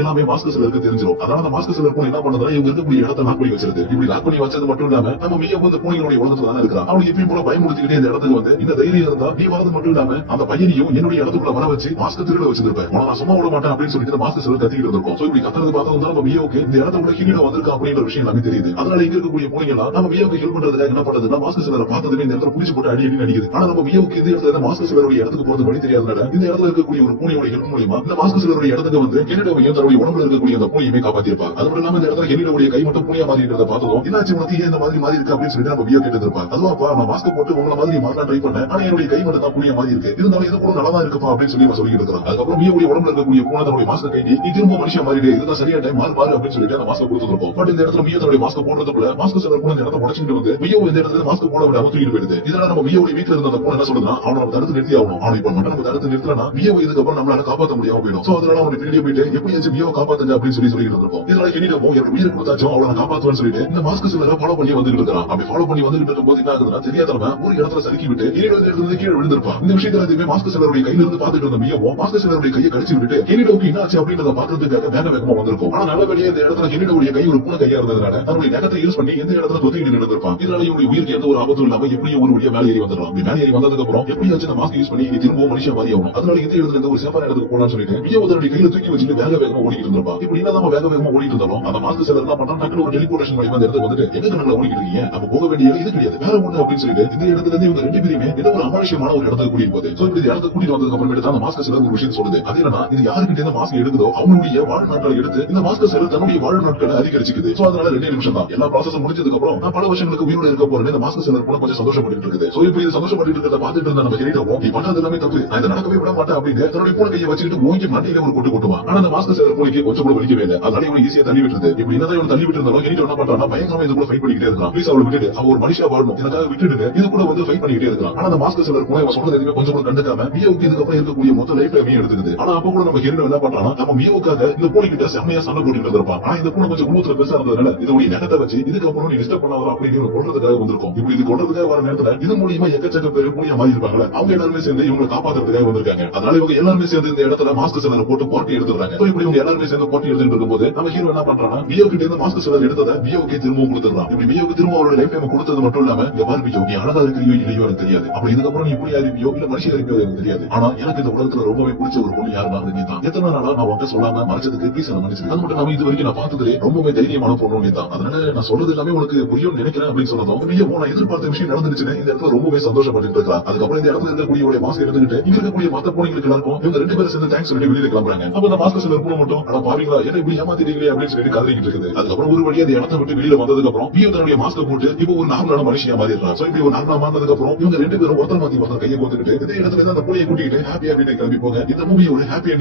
எல்லாமே மாஸ்க் சிலருக்கு தெரிஞ்சிடும் அதனால அந்த மாஸ்க் சிலர் பூனை என்ன பண்ணதுன்னா இவங்க இருக்கக்கூடிய இடத்த லாக் பண்ணி வச்சிருது இப்படி லாக் பண்ணி வச்சது மட்டும் இல்லாம நம்ம மிக வந்து பூனைகளுடைய உலகத்துல தானே இருக்கிறான். அவனுக்கு எப்பயும் போல பயமுடுத்திக்கிட்டே இந்த இடத்துக்கு வந்து இந்த தைரியம் இருந்தா நீ வரது மட்டும் இல்லாம அந்த பையனையும் என்னுடைய இடத்துக்குள்ள வர வச்சு மாஸ்க் திருட வச்சிருப்பேன். உன நான் சும்மா விட மாட்டேன் அப்படின்னு சொல்லிட்டு மாஸ்க் சிலர் கத்திக்கிட்டு இருக்கும் சோ இப்படி கத்துறது பார்த்தா வந்து நம்ம மியோக்கு இந்த இடத்துக்குள்ள ஹீரோ வந்திருக்கா அப்படின்ற விஷயம் எல்லாமே தெரியுது. அதனால இங்க இருக்கக்கூடிய பூனைகள் எல்லாம் நம்ம மியோக்கு ஹெல்ப் பண்றதுக்காக என்ன பண்றதுன்னா மாஸ்க் சிலரை பார்த்ததுமே இந்த இடத்துல புடிச்சு போட்டு அடி அடி அடிக்குது. ஆனா நம்ம மியோக்கு இந்த இடத்துல மாஸ்க் சிலருடைய இடத்துக்கு போறது வழி தெரியாதனால இந்த இடத்துல இருக்கக்கூடிய ஒரு பூனையோட ஹெல்ப் மூலியமா இந்த மாஸ்க் சிலருடைய இடத்துக்கு வந்து கெனிடோவையும் தன்னுடைய உடம்புல இருக்கக்கூடிய அந்த பூனையுமே காப்பாத்திருப்பாங்க அது மட்டும் இல்லாம இந்த இடத்துல கெனிடோடைய கை மட்டும் பூனையா மாறி இருக்கிறத பார்த்ததும் என்னாச்சு உனக்கு? இந்த மாதிரி மாறி இருக்கு அப்படின்னு சொல்லி நம்ம வியோ கேட்டு இருப்பாங்க அதுவாப்பா நான் மாஸ்க் போட்டு உங்களை மாதிரி மாறலாம் ட்ரை பண்ணேன். ஆனா என்னுடைய கை மட்டும் தான் பூனையா மாறி இருக்கு இருந்தாலும் இது கூட நல்லா தான் இருக்குப்பா அப்படின்னு சொல்லி அவன் சொல்லிட்டு இருக்கான் அதுக்கப்புறம் மியோடைய உடம்புல இருக்கக்கூடிய பூனை தன்னுடைய மாஸ்க் கட்டி நீ திரும்ப மனுஷன் மாறிடு. இதுதான் சரியா டைம் மாறு மாறு அப்படின்னு சொல்லிட்டு அந்த மாஸ்க் கொடுத்துருப்போம் பட் இந்த இடத்துல மியோ தன்னுடைய மாஸ்க் போடுறதுக்குள்ள மாஸ்க் சிலர் கூட இந்த இடத்த உடச்சிட்டு வந்து மியோ இந்த இடத்துல மாஸ்க் போட விட தூக்கிட்டு போயிடுது. இதனால நம்ம மியோடைய வீட்டுல இருந்த அந்த பூனை என்ன சொல்லுதுன்னா அவனை நம்ம தடுத்து நிறுத்தி ஆகணும். அவனை இப்ப மட்டும் நம்ம தடுத்து நிறுத்தலனா மியோ இதுக்கப்புறம் நம்மளால காப்பாற்ற முடியாம போயிடும். சோ அதனால அவனை வெளியே போயிட்டு எப்படியாச்சும் மியோ காப்பாத்துங்க அப்படின்னு சொல்லி சொல்லிட்டு இருந்திருப்போம். இதனால என்னிடமோ எனக்கு உயிரை கொடுத்தாச்சும் அவளை நான் காப்பாத்துவேன்னு சொல்லிட்டு இந்த மாஸ்க் சிலரை ஃபாலோ பண்ணி வந்துட்டு இருக்கிறான். அப்படி ஃபாலோ பண்ணி வந்துட்டு இருக்கும் போது என்ன ஆகுதுன்னா தெரியாதவன் ஒரு இடத்துல சறுக்கி விட்டு என்னிடம் இருந்து கீழே விழுந்திருப்பான். இந்த விஷயத்துல எதுவுமே மாஸ்க் சிலருடைய கையில இருந்து பாத்துட்டு இருந்த மியவும் மாஸ்க் சிலருடைய கையை கடிச்சு விட்டு என்னிடவுக்கு என்ன ஆச்சு அப்படின்றத பாக்குறதுக்காக வேக வேகமா வந்திருக்கும். ஆனா நல்லபடியா இந்த இடத்துல என்னிடவுடைய கை ஒரு பூனை கையா இருந்ததுனால தன்னுடைய நகத்தை யூஸ் பண்ணி எந்த இடத்துல தொத்திக்கிட்டு நின்றுருப்பான். இதனால இவனுடைய உயிருக்கு எந்த ஒரு ஆபத்தும் இல்லாம எப்படியும் ஒரு வழியா மேலே ஏறி வந்துடலாம் அப்படி மேலே ஏறி வந்ததுக்கு அப்புறம் எப்படியாச்சும் மாஸ்க் யூஸ் பண்ணி திரும்ப திரும்பவும் மனுஷன் மாதிரி ஆகணும் அதனால இந்த இடத்துல இருந்து ஒரு சேஃபான இடத்துக்கு போலாம்னு சொல்லிட்டு மியோ தன்னுடைய கையில தூக்கி வச்சுட்டு வேக வேகமா ஓடிட்டு இருந்திருப்பான் இப்படி என்ன வேக வேகமா ஓடிட்டு இருந்தாலும் அந்த மாஸ்க் சிலர் என்ன பண்ணா டக்குனு ஒரு டெலிபோர்டேஷன் மூலியமா இந்த இடத்துக்கு வந்துட்டு எங்க கணக்குல ஓடிட்டு இருக்கீங்க? நம்ம போக வேண்டிய இது கிடையாது. வேற ஒண்ணு அப்படின்னு சொல்லிட்டு இந்த இடத்துல இருந்து இவங்க ரெண்டு பேருமே ஏதோ ஒரு அமானுஷ்யமான ஒரு இடத்துக்கு கூட்டிட்டு போகுது. சோ இப்படி இந்த இடத்துக்கு கூட்டிட்டு வந்ததுக்கு அப்புறமேட்டு தான் அந்த மாஸ்க் சிலர் ஒரு விஷயம் சொல்லுது. அது என்னன்னா இது யாருக்கிட்ட இந்த மாஸ்க் எடுக்குதோ அவனுடைய வாழ் நாட்களை எடுத்து இந்த மாஸ்க் சிலர் தன்னுடைய வாழ் நாட்களை அதிகரிச்சுக்குது. சோ அதனால ரெண்டே நிமிஷம் தான். எல்லா ப்ராசஸ் முடிஞ்சதுக்கு அப்புறம் நான் பல வருஷங்களுக்கு உயிரோட இருக்க போறேன் இந்த மாஸ்க் சிலர் கூட கொஞ்சம் சந்தோஷப்பட்டு இருக்குது. சோ இப்ப இது சந்தோஷப்பட்டு இருக்கிறத பார்த்துட்டு இருந்த நம்ம ஹெரிடோவும் நீ பண்ணது எல்லாமே தப்பு நான் இதை நடக்கவே விட மாட்டேன் அப்படின்னு தன்னுடைய பூனை கையை வச்சுக்கிட்டு ஓங்கி மண்டியில ஒரு கொட்டு கொட்டுவான் ஆனா அந்த மாஸ்க் சிலர் பூனைக்கு கொஞ்சம் கூட வலிக்கவே இல்லை. அதனால இவன் ஈஸியா தள்ளி விட்டுருது. இப்படி என்னதான் இவன் தள்ளி விட்டு இருந்தாலும் என்ன பண்றான் பயங்கரமா இது கூட ஃபைட் பண்ணிக்கிட்டே இருக்கான் ப்ளீஸ் அவளை விட்டுட்டு அவ ஒரு மனுஷா வாழணும். எனக்காக விட்டுட்டு இது கூட வந்து ஃபைட் பண்ணிக்கிட்டே இருக்கான் ஆனா அந்த மாஸ்க் சிலர் பூனை அவன் சொன்னது எதுவுமே கொஞ்சம் கூட கண்டுக்காம மியோவுக்கு இதுக்கப்புறம் இருக்கக்கூடிய மொத்த லைஃப் டைமே எடுத்துக்குது. ஆனா அப்ப கூட நம்ம ஹெரிடோ என்ன பண்றானா நம்ம மியோவுக்காக இந்த பூனை கிட்ட செம்மையா சண்டை போட்டுட்டு இருப்பான் ஆனா இந்த பூனை கொஞ்சம் குழுத்துல பெருசா இருந்ததுனால இதோடைய நேரத்தை வச்சு இதுக்கப்புறம் நீ டிஸ்டர்ப் பண்ணாத அப்படின்னு இவங்க கொள்றதுக்காக வந்திருக்கும். இப்படி இது கொள்றதுக்காக வர நேரத்துல இது மூலியமா எக்கச்சக்க பேர் மூலியமா இருப்பாங்களே. அவங்க எல்லாருமே சேர்ந்து இவங்க காப்பாத்துறதுக்காக வந்திருக்காங்க அதனால இவங்க எல்லாருமே சேர்ந்து இந்த இடத்துல மாஸ்க் சிலர் போட்டு போட்டி எடுத்துறாங்க இப்படி இவங்க எல்லாருமே சேர்ந்து போட்டி எடுத்துட்டு இருக்கும்போது நம்ம ஹீரோ என்ன பண்றானா பியோ கிட்ட இருந்து மாஸ்க் சிலர் எடுத்ததை மியோவுக்கே திரும்பவும் கொடுத்துறான் இப்படி பியோக்கு திரும்ப அவரோட லைஃப் டைம் கொடுத்தது மட்டும் இல்லாம இந்த பாரு மியோ நீ அழகா இருக்கிறியோ இல்லையோ எனக்கு தெரியாது. அப்படி இதுக்கப்புறம் நீ இப்படி அறிவியோ இல்ல மனுஷன் அறிவியோ எனக்கு தெரியாது. ஆனா எனக்கு இந்த உலகத்துல ரொம்பவே பிடிச்ச ஒரு பொண்ணு யாருன்னா அது நீ தான் எத்தனை நாளா நான் உங்க சொல்லாம மறைச்சதுக்கு ப்ளீஸ் நான் மன்னிச்சு அது மட்டும் இல்லாம இது வரைக்கும் நான் பார்த்ததுலே ரொம்பவே தைரியமான பொண்ணு நீ தான் அதனால நான் சொல்றது எல்லாமே உனக்கு புரியும் நினைக்கிறேன் அப்படின்னு சொன்னதும் மியோ நான் எதிர்பார்த்த விஷயம் நடந்துச்சுன்னு இந்த இடத்துல ரொம்பவே சந்தோஷப்பட்டு இருக்கலாம் அதுக்கப்புறம் இந்த இடத்துல இருக்கக்கூடிய மாஸ்க் எடுத்துக்கிட்டு இங்க இருக்கக்கூடிய மத்த பூனைகளுக்கு எல்லாருக்கும் இவங்க ரெண்டு பேரும் சேர்ந்து தேங்க்ஸ் சொல்லி வெளியில கிளம்புறாங்க. அப்ப இந்த மாஸ்க் சிலர் பூனை மட்டும் ஆனா பாவீங்களா என்ன இப்படி ஏமாத்திட்டீங்களே? அப்படின்னு சொல்லிட்டு கதறிக்கிட்டு இருக்குது. அதுக்கப்புறம் ஒரு வழியா அந்த இடத்த விட்டு வெளியில வந்ததுக்கு அப்புறம் பியோ தன்னுடைய மாஸ்க் போட்டு இப்போ ஒரு நார்மலான மனுஷியா மாறிடுறான். சோ இப்படி ஒரு நார்மலா மாறினதுக்கு அப்புறம் இவங்க ரெண்டு பேரும் ஒருத்தர் மாத்தி ஒருத்தர் கையை கோத்துக்கிட்டு இதே இடத்துல இருந்து அந்த பூனையை கூட்டிக்கிட்டு ஹாப்பியா வீட்டுக்கு கிளம்பி போக இந்த மூவி ஒரு ஹாப்பி